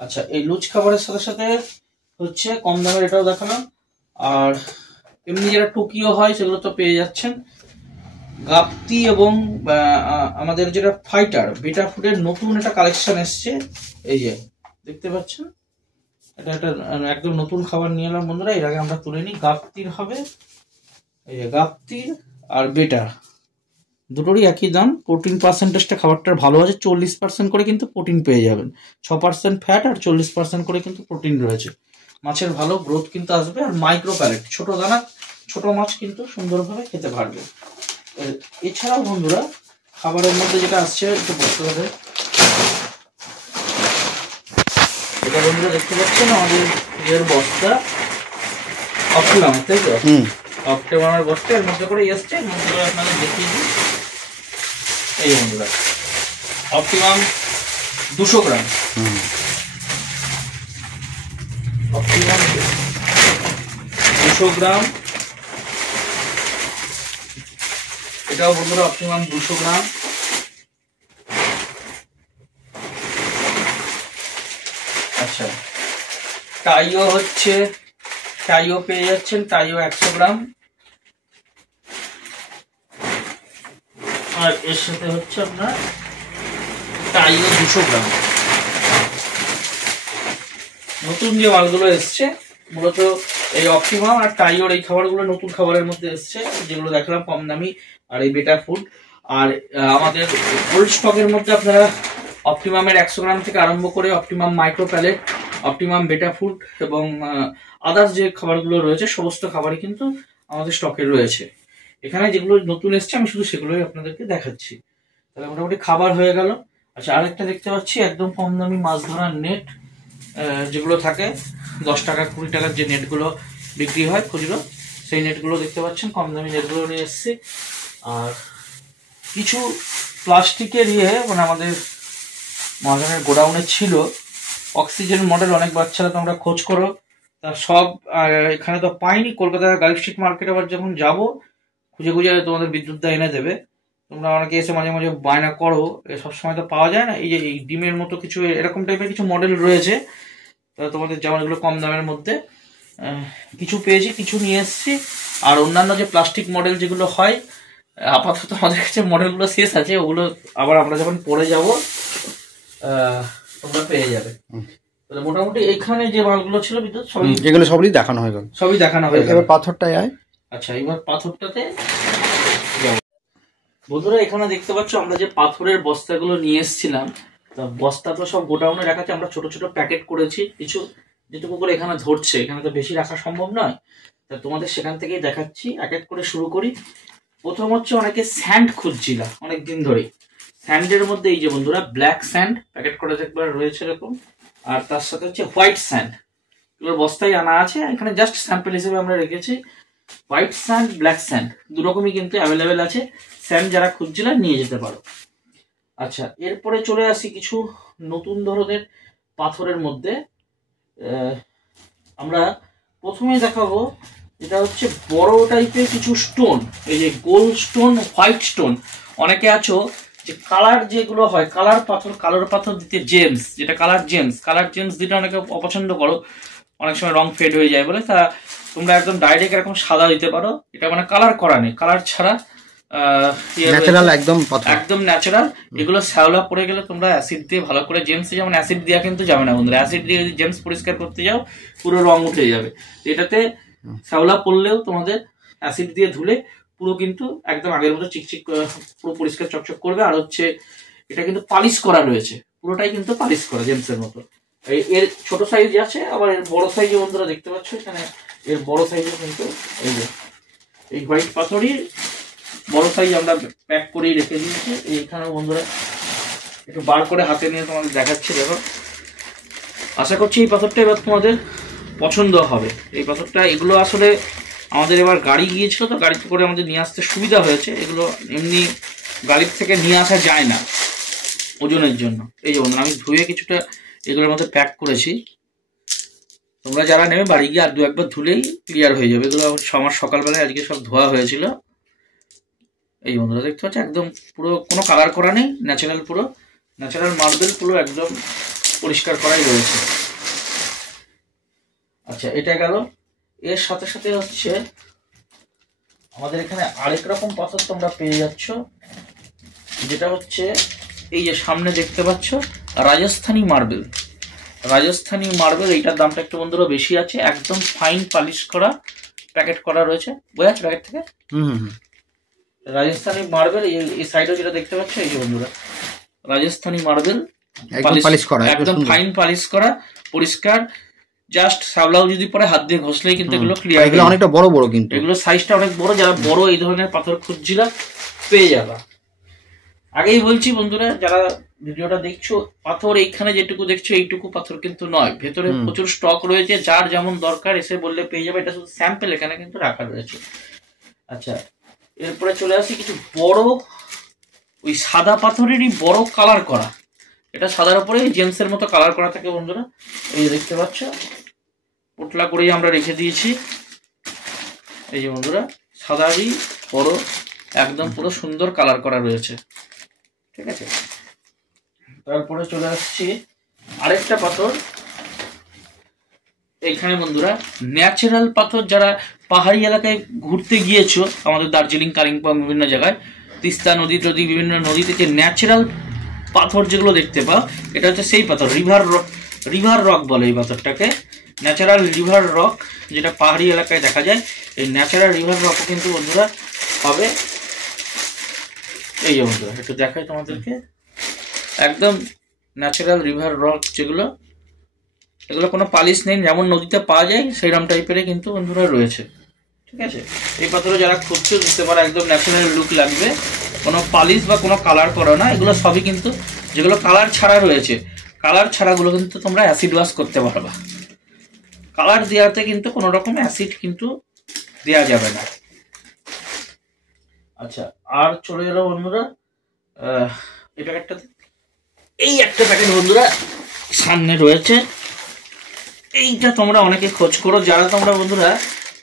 আচ্ছা, এই লুজ খাবারের সাথে সাথে হচ্ছে কম দামের এটাও দেখালাম। আর এমনি যেটা টোকিও হয় সেগুলো তো পেয়ে যাচ্ছেন। গাপ্তি এবং আমাদের যেটা ফাইটার বেটা ফুডের নতুন একটা কালেকশন এসছে, এই যে দেখতে পাচ্ছেন, এটা একটা একদম নতুন খাবার নিয়ে এলাম বন্ধুরা। এর আগে আমরা তুলে নিই। গাপ্তির হবে, এই যে গাপ্তির আর বেটা দুটোরই একই দাম। প্রোটিন পার্সেন্টেজটা খাবারটার ভালো আছে, 40% করে কিন্তু প্রোটিন পেয়ে যাবেন। 6% ফ্যাট আর 40% করে কিন্তু প্রোটিন রয়েছে। মাছের ভালো গ্রোথ কিন্তু আসবে। আর মাইক্রো প্যালেট, ছোট দানা, ছোট মাছ কিন্তু সুন্দরভাবে খেতে পারবে। এছাড়াও বন্ধুরা খাবারের মধ্যে যেটা আসছে একটু বলতে হবে, এটা বন্ধুরা দেখতে পাচ্ছেন আমাদের এর বস্তা অপটিমাম, তাই তো? অপটিমামের বস্তা এর মধ্যে করে এসছে। বন্ধুরা আপনাদের দেখিয়ে দিই, এই বন্ধুরা অপটিমাম 200 গ্রাম, অপটিমাম 200 গ্রাম, এটাও বন্ধুরা অপটিমাম 200 গ্রাম। আচ্ছা, টাইও হচ্ছে, টাইও পেয়ে যাচ্ছেন, টাইও 100 গ্রাম। আর এর সাথে হচ্ছে আপনার টাইও 200 গ্রাম। নতুন যে মালগুলো এসছে মূলত এই অপটিমাম আর টাইওর এই খাবারগুলো নতুন খাবারের মধ্যে এসছে, যেগুলো দেখলাম কম দামি। আর এই বেটা ফুড আর আমাদের ওল্ড স্টকের মধ্যে আপনারা অপটিমামের 100 গ্রাম থেকে আরম্ভ করে অপটিমাম মাইক্রো প্যালেট, অপটিমাম বেটা ফুড এবং আদার্স যে খাবারগুলো রয়েছে সমস্ত খাবারই কিন্তু আমাদের স্টকে রয়েছে। এখানে যেগুলো নতুন এসছে আমি শুধু সেগুলোই আপনাদেরকে দেখাচ্ছি। তাহলে মোটামুটি খাবার হয়ে গেল। আচ্ছা, আরেকটা দেখতে পাচ্ছি একদম কম দামি মাছ ধরার নেট, যেগুলো থাকে 10 টাকা 20 টাকার যে নেটগুলো বিক্রি হয় খুচরো, সেই নেটগুলো দেখতে পাচ্ছেন, কম দামি নেটগুলো নিয়ে এসেছি। আর কিছু প্লাস্টিকের মানে আমাদের মহাজনের গোডাউনে ছিল অক্সিজেন মডেল, অনেক বাচ্চারা তোমরা খোঁজ করো, তা সব এখানে তো পাইনি। কলকাতা গার্লস স্ট্রিট মার্কেট আবার যখন যাবো খুঁজে খুঁজে তোমাদের বিদ্যুৎ দা এনে দেবে। তোমরা অনেকে এসে মাঝে মাঝে বায়না করো, সবসময় তো পাওয়া যায় না। এই যে এই ডিমের মতো কিছু এরকম টাইপের কিছু মডেল রয়েছে তোমাদের, যেমন এগুলো কম দামের মধ্যে কিছু পেয়েছি, কিছু নিয়ে এসেছি। আর অন্যান্য যে প্লাস্টিক মডেল যেগুলো হয়, আপাতত আমাদের কাছে মডেলগুলো শেষ আছে, ওগুলো আবার আমরা যখন পরে যাব তোমরা পেয়ে যাবে। মোটামুটি এখানে যে মালগুলো ছিল বিদ্যুৎ সবই, যেগুলো সবই দেখানো হয়ে গেল, সবই দেখানো হয়ে গেল। এবার পাথরটাই আয়। আচ্ছা, এবার পাথরটাতে বন্ধুরা এখানে দেখতে পাচ্ছ আমরা যে পাথরের বস্তাগুলো নিয়ে এসেছিলাম, তা বস্তা তো সব গোডাউনে রাখাচ্ছে, আমরা ছোট ছোট প্যাকেট করেছি কিছু, যেটুকু করে এখানে ধরছে, এখানে তো বেশি রাখা সম্ভব নয়, তা তোমাদের সেখান থেকেই দেখাচ্ছি। এক এক করে শুরু করি। প্রথম হচ্ছে অনেকে স্যান্ড খুঁজছিল অনেকদিন ধরে। স্যান্ডের মধ্যে এই যে বন্ধুরা ব্ল্যাক স্যান্ড প্যাকেট করে একবার রয়েছে এরকম, আর তার সাথে হচ্ছে হোয়াইট স্যান্ড, এগুলোর বস্তায় আনা আছে, এখানে জাস্ট স্যাম্পল হিসেবে আমরা রেখেছি। হোয়াইট স্যান্ড, ব্ল্যাক স্যান্ড দুরকমই কিন্তু অ্যাভেলেবেল আছে। স্যান্ড যারা খুঁজছিলেন নিয়ে যেতে পারো। আচ্ছা, এরপরে চলে আসি কিছু নতুন ধরনের পাথরের মধ্যে। আমরা প্রথমে দেখাবো এটা হচ্ছে বড় টাইপের কিছু স্টোন, এই যে গোল্ড স্টোন, হোয়াইট স্টোন। অনেকে আছো যে কালার যেগুলো হয়, কালার পাথর, কালার পাথর দিতে জেমস, যেটা কালার জেমস দিতে অনেকে অপছন্দ করো, অনেক সময় রং ফেড হয়ে যায় বলে, তা তোমরা একদম ডাইরেক্ট এরকম সাদা দিতে পারো। এটা মানে কালার করা নেই, কালার ছাড়া ন্যাচারাল, একদম ন্যাচারাল। এগুলো শ্যাওলা পড়ে গেলে তোমরা অ্যাসিড দিয়ে ভালো করে, জেমসে যেমন অ্যাসিড দেওয়া কিন্তু যাবে না বন্ধুরা, অ্যাসিড দিয়ে যদি জেমস পরিষ্কার করতে যাও পুরো রং উঠে যাবে। এটাতে শ্যাওলা পড়লেও তোমাদের অ্যাসিড দিয়ে ধুলে পুরো কিন্তু একদম আগের মতো চিকচিক পুরো পরিষ্কার চকচক করবে। আর হচ্ছে এটা কিন্তু পালিশ করা রয়েছে, পুরোটাই কিন্তু পালিশ করা জেমসের মতো। এর ছোট সাইজ আছে, আবার এর বড় সাইজে বন্ধুরা দেখতে পাচ্ছ এখানে, এর বড় সাইজে কিন্তু এই যে এই হোয়াইট পাথরই বড় সাইজ আমরা প্যাক করেই রেখে দিয়েছি। এইখানেও বন্ধুরা একটু বার করে হাতে নিয়ে তোমাদের দেখাচ্ছি, দেখো। আশা করছি এই পাথরটা এবার তোমাদের পছন্দ হবে। এই পাথরটা, এগুলো আসলে আমাদের এবার গাড়ি গিয়েছিল, তো গাড়িতে করে আমাদের নিয়ে আসতে সুবিধা হয়েছে। এগুলো এমনি গাড়ির থেকে নিয়ে আসা যায় না ওজনের জন্য। এই যে বন্ধুরা আমি ধুয়ে কিছুটা এগুলোর মধ্যে প্যাক করেছি, তোমরা যারা নেবে বাড়ি গিয়ে আর দু একবার ধুলেই ক্লিয়ার হয়ে যাবে। এগুলো আমার সকালবেলায় আজকে সব ধোয়া হয়েছিল। এই বন্ধুরা দেখতে পাচ্ছ একদম পুরো কোনো কালার করা নেই, ন্যাচারাল, পুরো ন্যাচারাল মার্বেল, পুরো একদম পরিষ্কার করাই রয়েছে। আচ্ছা, এটা গেল। এর সাথে সাথে হচ্ছে আমাদের এখানে আরেক রকম পাথর তোমরা পেয়ে যাচ্ছ, যেটা হচ্ছে এই যে সামনে দেখতে পাচ্ছ রাজস্থানী মার্বেল। রাজস্থানী মার্বেল, এইটার দামটা একটু বন্ধুরা বেশি আছে, একদম ফাইন পালিশ করা প্যাকেট করা রয়েছে, বোঝা যাচ্ছে প্যাকেট থেকে। রাজস্থানী মার্বেল, এই সাইডে যেটা দেখতে পাচ্ছ এই যে বন্ধুরা রাজস্থানী মার্বেল, একদম ফাইন পালিশ করা, পরিষ্কার। জাস্ট সাবলাও যদি পরে হাত দিয়ে ঘষলেই কিন্তু এগুলো ক্লিয়ার। এগুলো অনেকটা বড় বড়, কিন্তু এগুলো সাইজটা অনেক বড়, যারা বড় এই ধরনের পাথর খুঁজছিলা পেয়ে যাবা। আগেই বলছি বন্ধুরা, যারা ভিডিওটা দেখছো, পাথর এইখানে যেটুকু দেখছো এইটুকু পাথর কিন্তু নয়, ভেতরে প্রচুর স্টক রয়েছে, যার যেমন দরকার এসে বললে পেয়ে যাবে। এটা শুধু স্যাম্পল এখানে কিন্তু রাখা রয়েছে। আচ্ছা, এরপরে চলে আসি কিছু বড় ওই সাদা পাথরেরই বড় কালার করা। এটা সাদার উপরে জেমসের মতো কালার করা থাকে বন্ধুরা, এই দেখতে পাচ্ছ, পোটলা করেই আমরা রেখে দিয়েছি। এই যে বন্ধুরা সাদারই বড়, একদম পুরো সুন্দর কালার করা রয়েছে, ঠিক আছে। তারপরে চলে আসছি আরেকটা পাথর। এইখানে বন্ধুরা ন্যাচারাল পাথর, যারা পাহাড়ি এলাকায় ঘুরতে গিয়েছো, আমাদের দার্জিলিং, কালিম্পং বিভিন্ন জায়গায়, তিস্তা নদী টদী বিভিন্ন নদীতে যে ন্যাচারাল পাথর যেগুলো দেখতে পাও, এটা হচ্ছে সেই পাথর। রিভার রক বলে এই পাথরটাকে, ন্যাচারাল রিভার রক, যেটা পাহাড়ি এলাকায় দেখা যায়। এই ন্যাচারাল রিভার রক কিন্তু বন্ধুরা হবে। এই যে বন্ধুরা একটু দেখাই তোমাদেরকে, একদম ন্যাচারাল রিভার রক যেগুলো, এগুলো কোনো পালিশ নেই, যেমন নদীতে পাওয়া যায় সেইরকম টাইপের কিন্তু বন্ধুরা রয়েছে, ঠিক আছে। এই পাথরে যারা খুঁজছে দিতে পারে, একদম ন্যাচারাল লুক লাগবে, কোনো পালিশ বা কোনো কালার করা না। এগুলো সবই কিন্তু যেগুলো কালার ছাড়া রয়েছে, কালার ছাড়াগুলো কিন্তু তোমরা অ্যাসিড ওয়াশ করতে পারবা। কালার দেওয়াতে কিন্তু কোনো রকম অ্যাসিড কিন্তু দেওয়া যাবে না। আচ্ছা, আর চলে গেল বন্ধুরা এই প্যাকেটটা, এই একটা প্যাকেট বন্ধুরা সামনে রয়েছে। এইটা তোমরা অনেকে খোঁজ করো, যারা তোমরা বন্ধুরা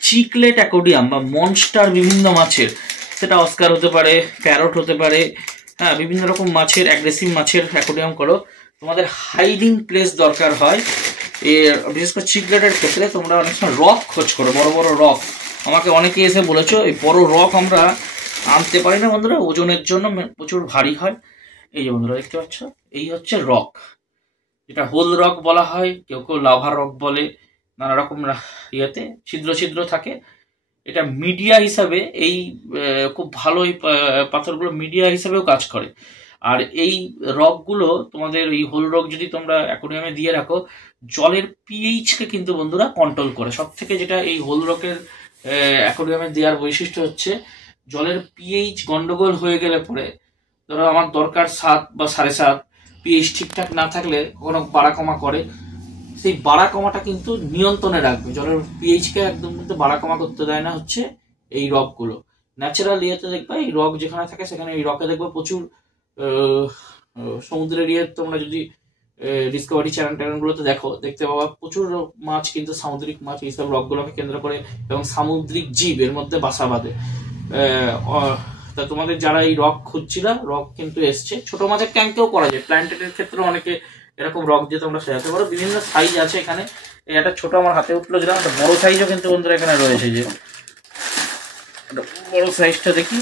চিকলেট অ্যাকোডিয়াম বা মনস্টার বিভিন্ন মাছের সেটা অস্কার হতে পারে, প্যারট হতে পারে, হ্যাঁ, বিভিন্ন রকম মাছের, অ্যাগ্রেসিভ মাছের অ্যাকোয়ারিয়াম করো। তোমাদের হাইডিং প্লেস দরকার হয়, বিশেষ করে চিকলেটের ক্ষেত্রে তোমরা অনেক সময় রক খোঁজ করো, বড় বড় রক। আমাকে অনেকে এসে বলেছো এই বড় রক আমরা আনতে পারি না বন্ধুরা, ওজনের জন্য প্রচুর ভারী হয়। এই যে বন্ধুরা দেখতে পাচ্ছ, এই হচ্ছে রক, যেটা হোল রক বলা হয়, কেউ কেউ লাভা রক বলে, নানা রকম ইয়েতে ছিদ্র ছিদ্র থাকে। এটা মিডিয়া হিসাবে এই খুব ভালো, এই পাথরগুলো মিডিয়া হিসাবেও কাজ করে। আর এই রকগুলো তোমাদের এই হোল রক যদি তোমরা অ্যাকোয়ারিয়ামে দিয়ে রাখো, জলের পিএইচকে কিন্তু বন্ধুরা কন্ট্রোল করে। সব থেকে যেটা এই হোল রকের অ্যাকোয়ারিয়ামে দেওয়ার বৈশিষ্ট্য হচ্ছে, জলের পিএইচ গন্ডগোল হয়ে গেলে পরে, ধরো আমার দরকার 7 বা 7.5, পিএইচ ঠিকঠাক না থাকলে কখনো বাড়া কমা করে, সেই বাড়া কমাটা কিন্তু নিয়ন্ত্রণে রাখবে। জলের পিএইচকে একদম কিন্তু বাড়া কমা করতে দেয় না হচ্ছে এই রকগুলো। ন্যাচারাল ইয়েতে দেখবে এই রক যেখানে থাকে সেখানে এই রকে দেখবে প্রচুর সমুদ্রের ইয়ে, তোমরা যদি ডিসকভারি চ্যানেলগুলোতে দেখতে পাবা প্রচুর মাছ কিন্তু সামুদ্রিক মাছ এইসব রকগুলোকে কেন্দ্র করে, এবং সামুদ্রিক জীব এর মধ্যে বাসা বাঁধে। তা তোমাদের যারা এই রক খুঁজছিল, রক কিন্তু এসছে। ছোট মাছের ট্যাঙ্কেও করা যায়, প্ল্যান্টেটের ক্ষেত্রে অনেকে এরকম রক দিয়ে তোমরা সাজাতে পারো। বিভিন্ন সাইজ আছে এখানে, একটা ছোট আমার হাতে উঠলো যেটা, একটা বড় সাইজও কিন্তু বন্ধুরা এখানে রয়েছে। যে বড় সাইজটা দেখি,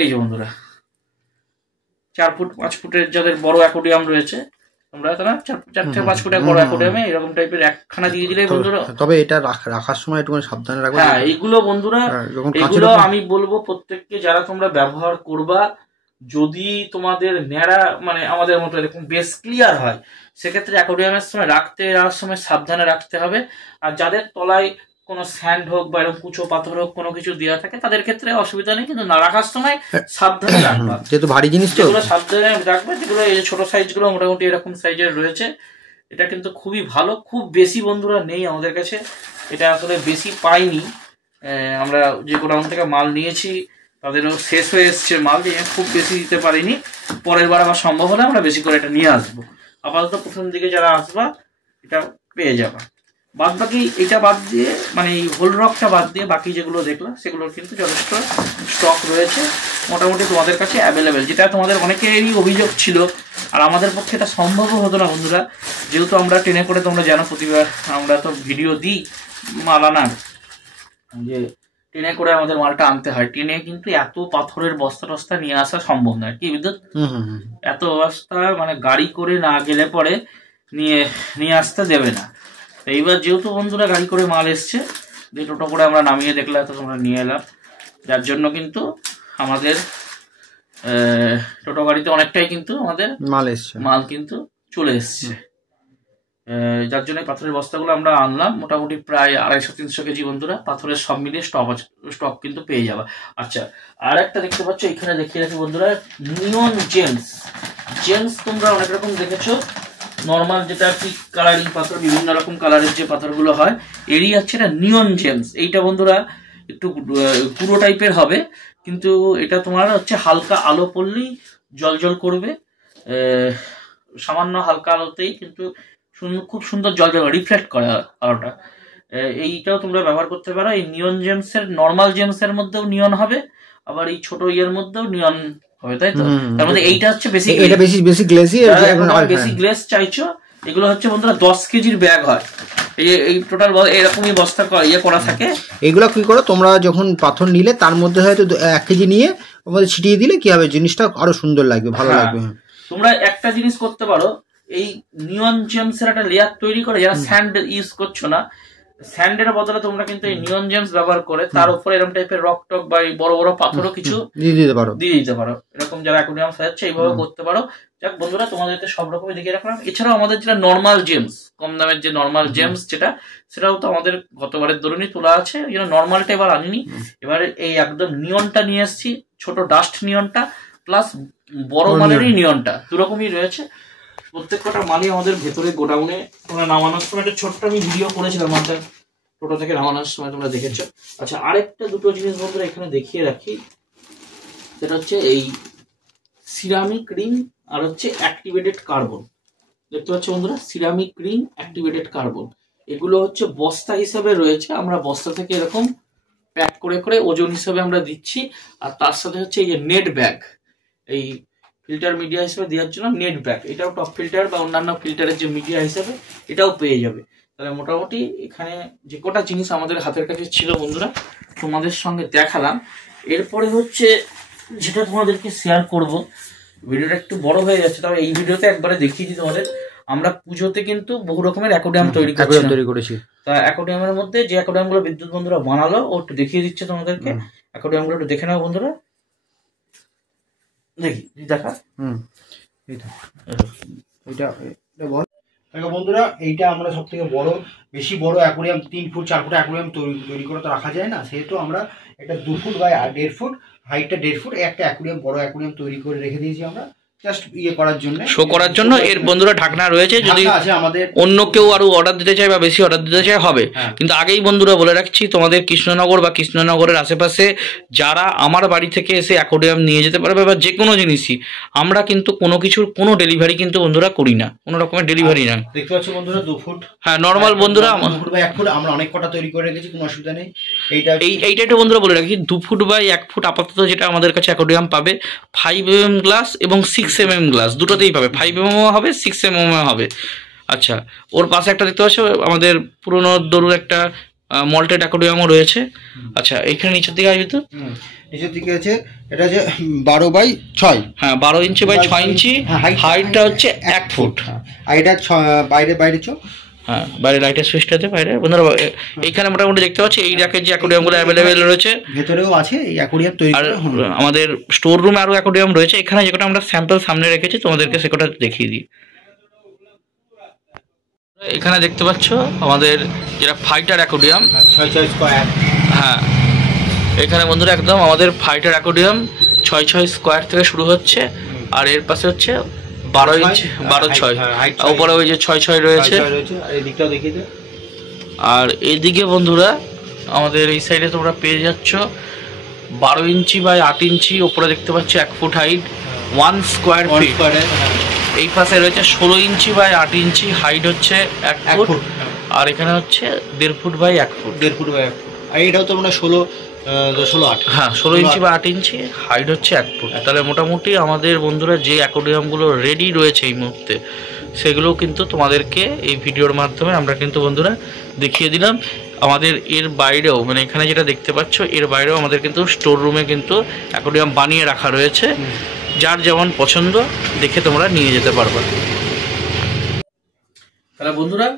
এই যে বন্ধুরা 4 ফুট 5 ফুটের যাদের বড় অ্যাকোয়ারিয়াম রয়েছে, তোমরা 4 থেকে 5 ফুটের বড় অ্যাকোয়ারিয়ামে এরকম টাইপের একখানা দিয়ে দিলেই বন্ধুরা। তবে এটা রাখার সময় একটু সাবধানে রাখবে। হ্যাঁ, এইগুলো বন্ধুরা, এগুলো আমি বলবো প্রত্যেককে যারা তোমরা ব্যবহার করবা, যদি তোমাদের ন্যাড়া মানে আমাদের মতো এরকম বেস ক্লিয়ার হয়, সেক্ষেত্রে অ্যাকোয়ারিয়ামের সময় যাওয়ার সময় সাবধানে রাখতে হবে। আর যাদের তলায় কোনো স্যান্ড হোক বা এরকম কুচো পাথর হোক কোনো কিছু দেওয়া থাকে, তাদের ক্ষেত্রে অসুবিধা নেই, কিন্তু না রাখার সময় সাবধানে রাখবা, যেহেতু ভারী জিনিস তো সাবধানে রাখবে। যেগুলো এই ছোট সাইজগুলো মোটামুটি এরকম সাইজের রয়েছে, এটা কিন্তু খুবই ভালো। খুব বেশি বন্ধুরা নেই আমাদের কাছে, এটা আসলে বেশি পাইনি। আমরা যে গোডাউন থেকে মাল নিয়েছি তাদেরও শেষ হয়ে এসছে মাল, দিয়ে খুব বেশি দিতে পারিনি। পরের বার আবার সম্ভব হলে আমরা বেশি করে এটা নিয়ে আসবো। আপাতত প্রথম দিকে যারা আসবা এটা পেয়ে যাবা। বাদ বাকি এটা বাদ দিয়ে, মানে এই হোল রকটা বাদ দিয়ে বাকি যেগুলো দেখলাম সেগুলোর কিন্তু যথেষ্ট স্টক রয়েছে, মোটামুটি তোমাদের কাছে অ্যাভেলেবেল। যেটা তোমাদের অনেকেরই অভিযোগ ছিল, আর আমাদের পক্ষে এটা সম্ভবও হতো না বন্ধুরা, যেহেতু আমরা ট্রেনে করে, তোমরা জানো প্রতিবার আমরা তো ভিডিও দিই মাল আনার, যে ট্রেনে করে আমাদের মালটা আনতে হয়। ট্রেনে কিন্তু এত পাথরের বস্তা টস্তা নিয়ে আসা সম্ভব নয়, কি বিদ্যুৎ? এত বস্তা মানে গাড়ি করে না গেলে পরে নিয়ে আসতে দেবে না। এইবার যেহেতু বন্ধুরা গাড়ি করে মাল এসছে, যে টোটো করে আমরা নামিয়ে দেখলাম, এত তোমরা নিয়ে এলাম, যার জন্য কিন্তু আমাদের টোটো গাড়িতে অনেকটাই কিন্তু আমাদের মাল কিন্তু চলে এসছে। যার জন্য পাথরের বস্তাগুলো আমরা আনলাম, মোটামুটি প্রায় 250-300 কেজি বন্ধুরা পাথরের সব মিলিয়ে স্টক কিন্তু পেয়ে যাবে। আচ্ছা, আর একটা দেখতে পাচ্ছ এখানে দেখিয়ে রাখি বন্ধুরা, নিয়ন জেমস তোমরা অনেক রকম দেখেছো। নর্মাল যেটা পিক কালারিং পাথর, বিভিন্ন রকম কালারের যে পাথরগুলো হয়, এরই হচ্ছে এটা নিয়ন জেমস। এইটা বন্ধুরা একটু পুরো টাইপের হবে, কিন্তু এটা তোমার হচ্ছে হালকা আলো পড়লেই জল করবে, সামান্য হালকা আলোতেই কিন্তু খুব সুন্দর জল রিফ্লেক্ট করে আলোটা। এইটাও তোমরা ব্যবহার করতে পারো। এই নিয়ন জেমসের, নর্মাল জেমসের মধ্যেও নিয়ন হবে, আবার এই ছোট ইয়ের মধ্যেও নিয়ন হবে, তাই তো? তার মধ্যে এইটা হচ্ছে বেশি গ্লেসি, বেশি গ্লেস চাইছো। এগুলো হচ্ছে বন্ধুরা 10 কেজির ব্যাগ হয়, এই টোটাল এরকমই বস্তা ইয়ে করা থাকে। এগুলো কি করো তোমরা, যখন পাথর নিলে তার মধ্যে হয়তো 1 কেজি নিয়ে আমাদের ছিটিয়ে দিলে কি হবে, জিনিসটা আরো সুন্দর লাগবে, ভালো লাগবে। তোমরা একটা জিনিস করতে পারো, এই নিয়ন জেমসের একটা লেয়ার তৈরি করে, যারা স্যান্ড ইউজ করছো না, স্যান্ডের বদলে তোমরা কিন্তু এই নিয়ন জেমস ব্যবহার করে তার উপরে এরকম টাইপের রক টক বা বড় বড় পাথরও কিছু দিয়ে দিতে পারো। এরকম যারা অ্যাকোয়ারিয়াম সাজাচ্ছে এইভাবে করতে পারো। যাক বন্ধুরা, তোমাদেরকে সব রকমই দেখিয়ে রাখলাম। এছাড়াও আমাদের যেটা নর্মাল জেমস, কম দামের যে নর্মাল জেমস সেটাও তো আমাদের গতবারের দরুনই তোলা আছে, নর্মালটা এবার আনিনি। এবারে এই একদম নিয়নটা নিয়ে এসেছি, ছোট ডাস্ট নিয়নটা প্লাস বড় মানেরই নিয়নটা, দুরকমই রয়েছে। প্রত্যেক কটা মালই আমাদের ভেতরে গোডাউনে, তোমরা নামানোর সময় একটা ছোট্ট আমি ভিডিও করেছিলাম মালটা টোটো থেকে নামানোর সময়, তোমরা দেখেছো। আচ্ছা, আরেকটা দুটো জিনিস বন্ধুরা এখানে দেখিয়ে রাখি, সেটা হচ্ছে এই সিরামিক রিং আর হচ্ছে অ্যাক্টিভেটেড কার্বন। দেখতে পাচ্ছ বন্ধুরা, সিরামিক রিং, অ্যাক্টিভেটেড কার্বন, এগুলো হচ্ছে বস্তা হিসাবে রয়েছে। আমরা বস্তা থেকে এরকম প্যাক করে করে ওজন হিসাবে আমরা দিচ্ছি। আর তার সাথে হচ্ছে এই যে নেট ব্যাগ, এই ফিল্টার মিডিয়া হিসেবে দেওয়ার জন্য নেট ব্যাগ, এটাও টপ ফিল্টার বা অন্যান্য ফিল্টারের যে মিডিয়া হিসেবে এটাও পেয়ে যাবে। তাহলে মোটামুটি এখানে যে কটা জিনিস আমাদের হাতের কাছে ছিল বন্ধুরা তোমাদের সঙ্গে দেখালাম। এরপরে হচ্ছে যেটা তোমাদেরকে শেয়ার করব, ভিডিওটা একটু বড় হয়ে যাচ্ছে, তবে এই ভিডিওতে একবারে দেখিয়ে দিই তোমাদের। আমরা পুজোতে কিন্তু বহু রকমের অ্যাকোয়ারিয়াম তৈরি করেছি। তা অ্যাকোয়ারিয়ামের মধ্যে যে অ্যাকোয়ারিয়াম গুলো বিদ্যুৎ বন্ধুরা বানালো ও একটু দেখিয়ে দিচ্ছে তোমাদেরকে। অ্যাকোয়ারিয়াম গুলো একটু দেখে নাও বন্ধুরা, দেখি দেখা। দেখো বন্ধুরা, এইটা আমরা সব থেকে বড়, বেশি বড় অ্যাকোয়ারিয়াম 3 ফুট 4 ফুট অ্যাকোয়ারিয়াম তৈরি করে তো রাখা যায় না, সেহেতু আমরা এটা 2 ফুট বাই 1.5 ফুট, হাইটটা 1.5 ফুট একটা অ্যাকোয়ারিয়াম, বড় অ্যাকোয়ারিয়াম তৈরি করে রেখে দিয়েছি আমরা, জাস্ট করার জন্য, শো করার জন্য। এর বন্ধুরা ঢাকনা রয়েছে, যদি আমাদের অন্য কেউ আরো অর্ডার দিতে চায় বা বেশি অর্ডার দিতে চায় হবে। কিন্তু আগেই বন্ধুরা বলে রাখছি, তোমাদের কৃষ্ণনগর বা কৃষ্ণনগরের আশেপাশে যারা আমার বাড়ি থেকে এসে অ্যাকোয়ারিয়াম নিয়ে যেতে পারবে বা যে কোনো জিনিসই, আমরা কিন্তু কোনো কিছুর কোনো ডেলিভারি কিন্তু বন্ধুরা করি না, কোনো রকমের ডেলিভারি না। দেখতে পাচ্ছ বন্ধুরা 2 ফুট, হ্যাঁ নর্মাল বন্ধুরা 2 ফুট বাই 1 ফুট আমরা অনেক কটা তৈরি করে রেখেছি, কোনো অসুবিধা নেই। এইটা একটু বন্ধুরা বলে রাখি, 2 ফুট বাই 1 ফুট আপাতত যেটা আমাদের কাছে অ্যাকোয়ারিয়াম পাবে 5mm গ্লাস এবং 6mm গ্লাস দুটোতেই পাবে, 5mm হবে 6mm হবে। আচ্ছা, ওর পাশে একটা দেখতে পাচ্ছ আমাদের পুরোনো দরুর একটা মল্টেড অ্যাকোয়ারিয়ামও রয়েছে। আচ্ছা, এইখানে নিচের দিকে আসবে তো, নিচের দিকে আছে, এটা হচ্ছে 12 বাই 6, হ্যাঁ 12 ইঞ্চি বাই 6 ইঞ্চি, হাইটটা হচ্ছে 1 ফুট। আর এটা বাইরে চো, হ্যাঁ বাইরে লাইটের সুইচটাতে বাইরে বন্ধুরা। এইখানে মোটামুটি দেখতে পাচ্ছি এই রাকের যে অ্যাকোয়ারিয়ামগুলো অ্যাভেলেবেল রয়েছে, ভেতরেও আছে এই অ্যাকোয়ারিয়াম তৈরি। আর আমাদের স্টোর রুমে আরও অ্যাকোয়ারিয়াম রয়েছে, এখানে যেটা আমরা স্যাম্পল সামনে রেখেছি তোমাদেরকে সেটা দেখিয়ে দিই। এখানে দেখতে পাচ্ছ আমাদের যেটা ফাইটার অ্যাকোয়ারিয়াম, 6 স্কয়ার, হ্যাঁ এখানে বন্ধুরা একদম আমাদের ফাইটার অ্যাকোয়ারিয়াম 6 স্কোয়ার থেকে শুরু হচ্ছে। আর এর পাশে হচ্ছে 12 ইঞ্চি 12/6, উপরে ওই যে 6 রয়েছে। আর এইদিকে বন্ধুরা আমাদের এই সাইডে তোমরা পেয়ে যাচ্ছ 12 ইঞ্চি বাই 8 ইঞ্চি, ওপরে দেখতে পাচ্ছ 1 ফুট হাইট, 1 স্কোয়ার ফিট। এই পাশে রয়েছে 16 ইঞ্চি বাই 8 ইঞ্চি, হাইট হচ্ছে 1 ফুট। আর এখানে হচ্ছে 1.5 foot by 1 foot, 1.5 foot by 1 foot. আর এটাও তো মানে 16 হ্যাঁ 16 ইঞ্চি বা 8 ইঞ্চি, হাইট হচ্ছে 1 ফুট। তাহলে মোটামুটি আমাদের বন্ধুরা যে অ্যাকোয়ারিয়ামগুলো রেডি রয়েছে এই মুহূর্তে, সেগুলো কিন্তু তোমাদেরকে এই ভিডিওর মাধ্যমে আমরা কিন্তু বন্ধুরা দেখিয়ে দিলাম। আমাদের এর বাইরেও, মানে এখানে যেটা দেখতে পাচ্ছ এর বাইরেও আমাদের কিন্তু স্টোর রুমে কিন্তু অ্যাকোয়ারিয়াম বানিয়ে রাখা রয়েছে, যার যেমন পছন্দ দেখে তোমরা নিয়ে যেতে পারবে। তাহলে বন্ধুরা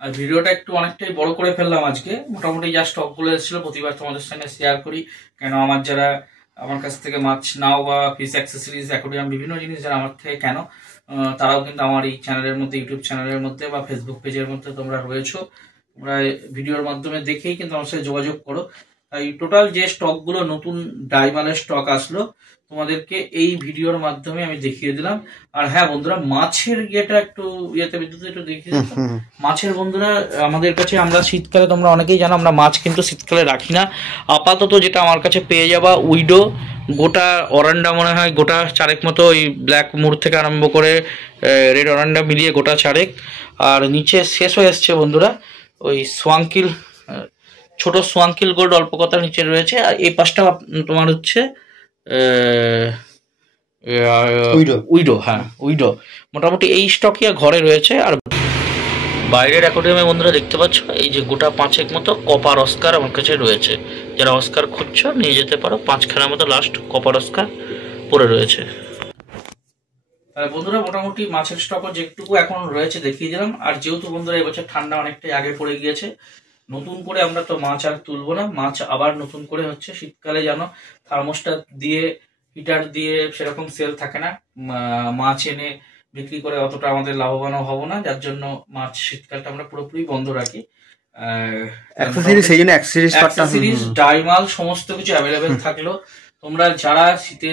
আর ভিডিওটা একটু অনেকটাই বড় করে ফেললাম আজকে, মোটামুটি যা স্টকগুলো এসেছিলো প্রতিবার তোমাদের সঙ্গে শেয়ার করি, কেন আমার যারা আমার কাছ থেকে মাছ নাও বা ফিশ অ্যাক্সেসরিজ অ্যাকোয়ারিয়াম বিভিন্ন জিনিস যারা আমার থেকে কেন, তারাও কিন্তু আমার এই চ্যানেলের মধ্যে, ইউটিউব চ্যানেলের মধ্যে বা ফেসবুক পেজের মধ্যে তোমরা রয়েছো, তোমরা ভিডিওর মাধ্যমে দেখেই কিন্তু আমার সাথে যোগাযোগ করো। তাই টোটাল যে স্টকগুলো নতুন ডাইমালের স্টক আসলো তোমাদেরকে এই ভিডিওর মাধ্যমে আমি দেখিয়ে দিলাম। আর হ্যাঁ বন্ধুরা, মাছের ইয়েটা একটু বিদ্যুৎ একটু দেখিয়ে দিলাম। মাছের বন্ধুরা আমাদের কাছে, আমরা শীতকালে তোমরা অনেকেই জানো আমরা মাছ কিন্তু শীতকালে রাখি না। আপাতত যেটা আমার কাছে পেয়ে যাবা উইডো, গোটা অরান্ডা মনে হয় গোটা 4 মতো, ওই ব্ল্যাক মুর থেকে আরম্ভ করে রেড অরান্ডা মিলিয়ে গোটা 4। আর নিচে শেষ হয়ে এসছে বন্ধুরা ওই সোয়াঙ্কিল, ছোট সোয়াঙ্কিল গোল্ড অল্প কথা নিচে রয়েছে। আর এই পাশটা তোমার হচ্ছে উইডো, হ্যাঁ উইডো। মোটামুটি এই স্টকই ঘরে রয়েছে। আর বাইরের অ্যাকোয়ারিয়ামে বন্ধুরা দেখতে পাচ্ছ এই যে গোটা 5 মতো কপার অস্কার আমার কাছে রয়েছে, যারা অস্কার খুঁজছো নিয়ে যেতে পারো, 5খানার মতো লাস্ট কপার অস্কার পড়ে রয়েছে। বন্ধুরা মোটামুটি মাছের স্টকও যেটুকু এখন রয়েছে দেখিয়ে দিলাম। আর যেহেতু বন্ধুরা এবছর ঠান্ডা অনেকটাই আগে পড়ে গিয়েছে, নতুন করে আমরা তো মাছ আর তুলবো না, মাছ আবার নতুন করে হচ্ছে শীতকালে জানো থার্মোস্টার দিয়ে হিটার দিয়ে সেরকম সেল থাকে না, মাছ এনে বিক্রি করে অতটা আমাদের লাভবানও হব না, যার জন্য মাছ শীতকালটা আমরা পুরোপুরি বন্ধ রাখি। অ্যাক্সেসরিজ ডাইমাল সমস্ত কিছু অ্যাভেলেবেল থাকলো। তোমরা যারা শীতে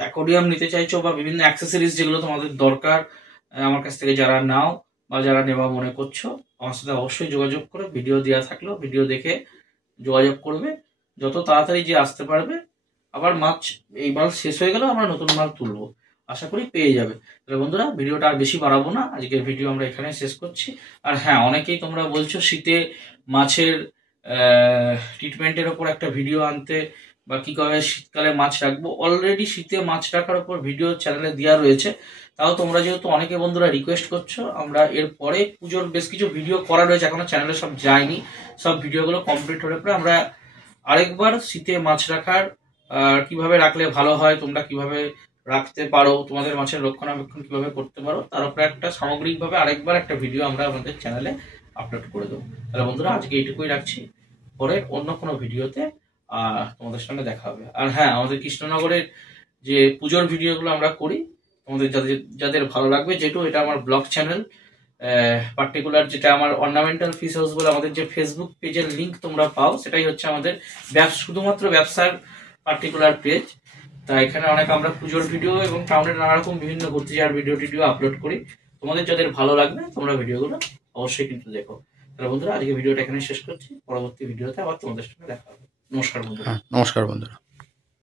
অ্যাকোয়ারিয়াম নিতে চাইছো বা বিভিন্ন অ্যাক্সেসরিজ যেগুলো তোমাদের দরকার আমার কাছ থেকে যারা নাও বা যারা নেওয়া মনে করছো, আমার সাথে অবশ্যই যোগাযোগ করো, ভিডিও দেওয়া থাকলো, ভিডিও দেখে যোগাযোগ করবে, যত তাড়াতাড়ি যে আসতে পারবে। আবার মাছ এই মাল শেষ হয়ে গেলেও আমরা নতুন মাল তুলবো, আশা করি পেয়ে যাবে। তাহলে বন্ধুরা ভিডিওটা আর বেশি বাড়াবো না, আজকের ভিডিও আমরা এখানে শেষ করছি। আর হ্যাঁ, অনেকেই তোমরা বলছো শীতে মাছের ট্রিটমেন্টের ওপর একটা ভিডিও আনতে বা কীভাবে শীতকালে মাছ রাখবো, অলরেডি শীতে মাছ রাখার ওপর ভিডিও চ্যানেলে দেওয়া রয়েছে। তাও তোমরা যেহেতু অনেকে বন্ধুরা রিকোয়েস্ট করছো, আমরা এরপরে পুজোর বেশ কিছু ভিডিও করা রয়েছে, এখনো চ্যানেলে সব যায়নি। সব ভিডিওগুলো কমপ্লিট হলে পরে আমরা আরেকবার শীতে মাছ রাখার কিভাবে রাখলে ভালো হয়, তোমরা কিভাবে রাখতে পারো, তোমাদের মাছের রক্ষণাবেক্ষণ কিভাবে করতে পারো, তার উপরে একটা সামগ্রিকভাবে আরেকবার একটা ভিডিও আমরা আমাদের চ্যানেলে আপলোড করে দেবো। তাহলে বন্ধুরা আজকে এইটুকুই রাখছি, পরে অন্য কোনো ভিডিওতে তোমাদের সঙ্গে দেখা হবে। আর হ্যাঁ, আমাদের কৃষ্ণনগরের যে পুজোর ভিডিওগুলো আমরা করি, তোমাদের যাদের যাদের ভালো লাগবে, যেহেতু এটা আমার ব্লগ চ্যানেল, পার্টিকুলার যেটা আমার অর্নামেন্টাল ফিশ হাউস বলে আমাদের যে ফেসবুক পেজের লিঙ্ক তোমরা পাও, সেটাই হচ্ছে আমাদের শুধুমাত্র ব্যবসার পার্টিকুলার পেজ। তা এখানে অনেক আমরা পুজোর ভিডিও এবং টাউনের নানা রকম বিভিন্ন ঘুরতে যাওয়ার ভিডিও আপলোড করি। তোমাদের যাদের ভালো লাগবে তোমরা ভিডিওগুলো অবশ্যই কিন্তু দেখো। তাহলে বন্ধুরা আজকে ভিডিওটা এখানে শেষ করছি, পরবর্তী ভিডিওতে আবার তোমাদের সঙ্গে দেখা হবে। নমস্কার বন্ধুরা। নমস্কার বন্ধুরা।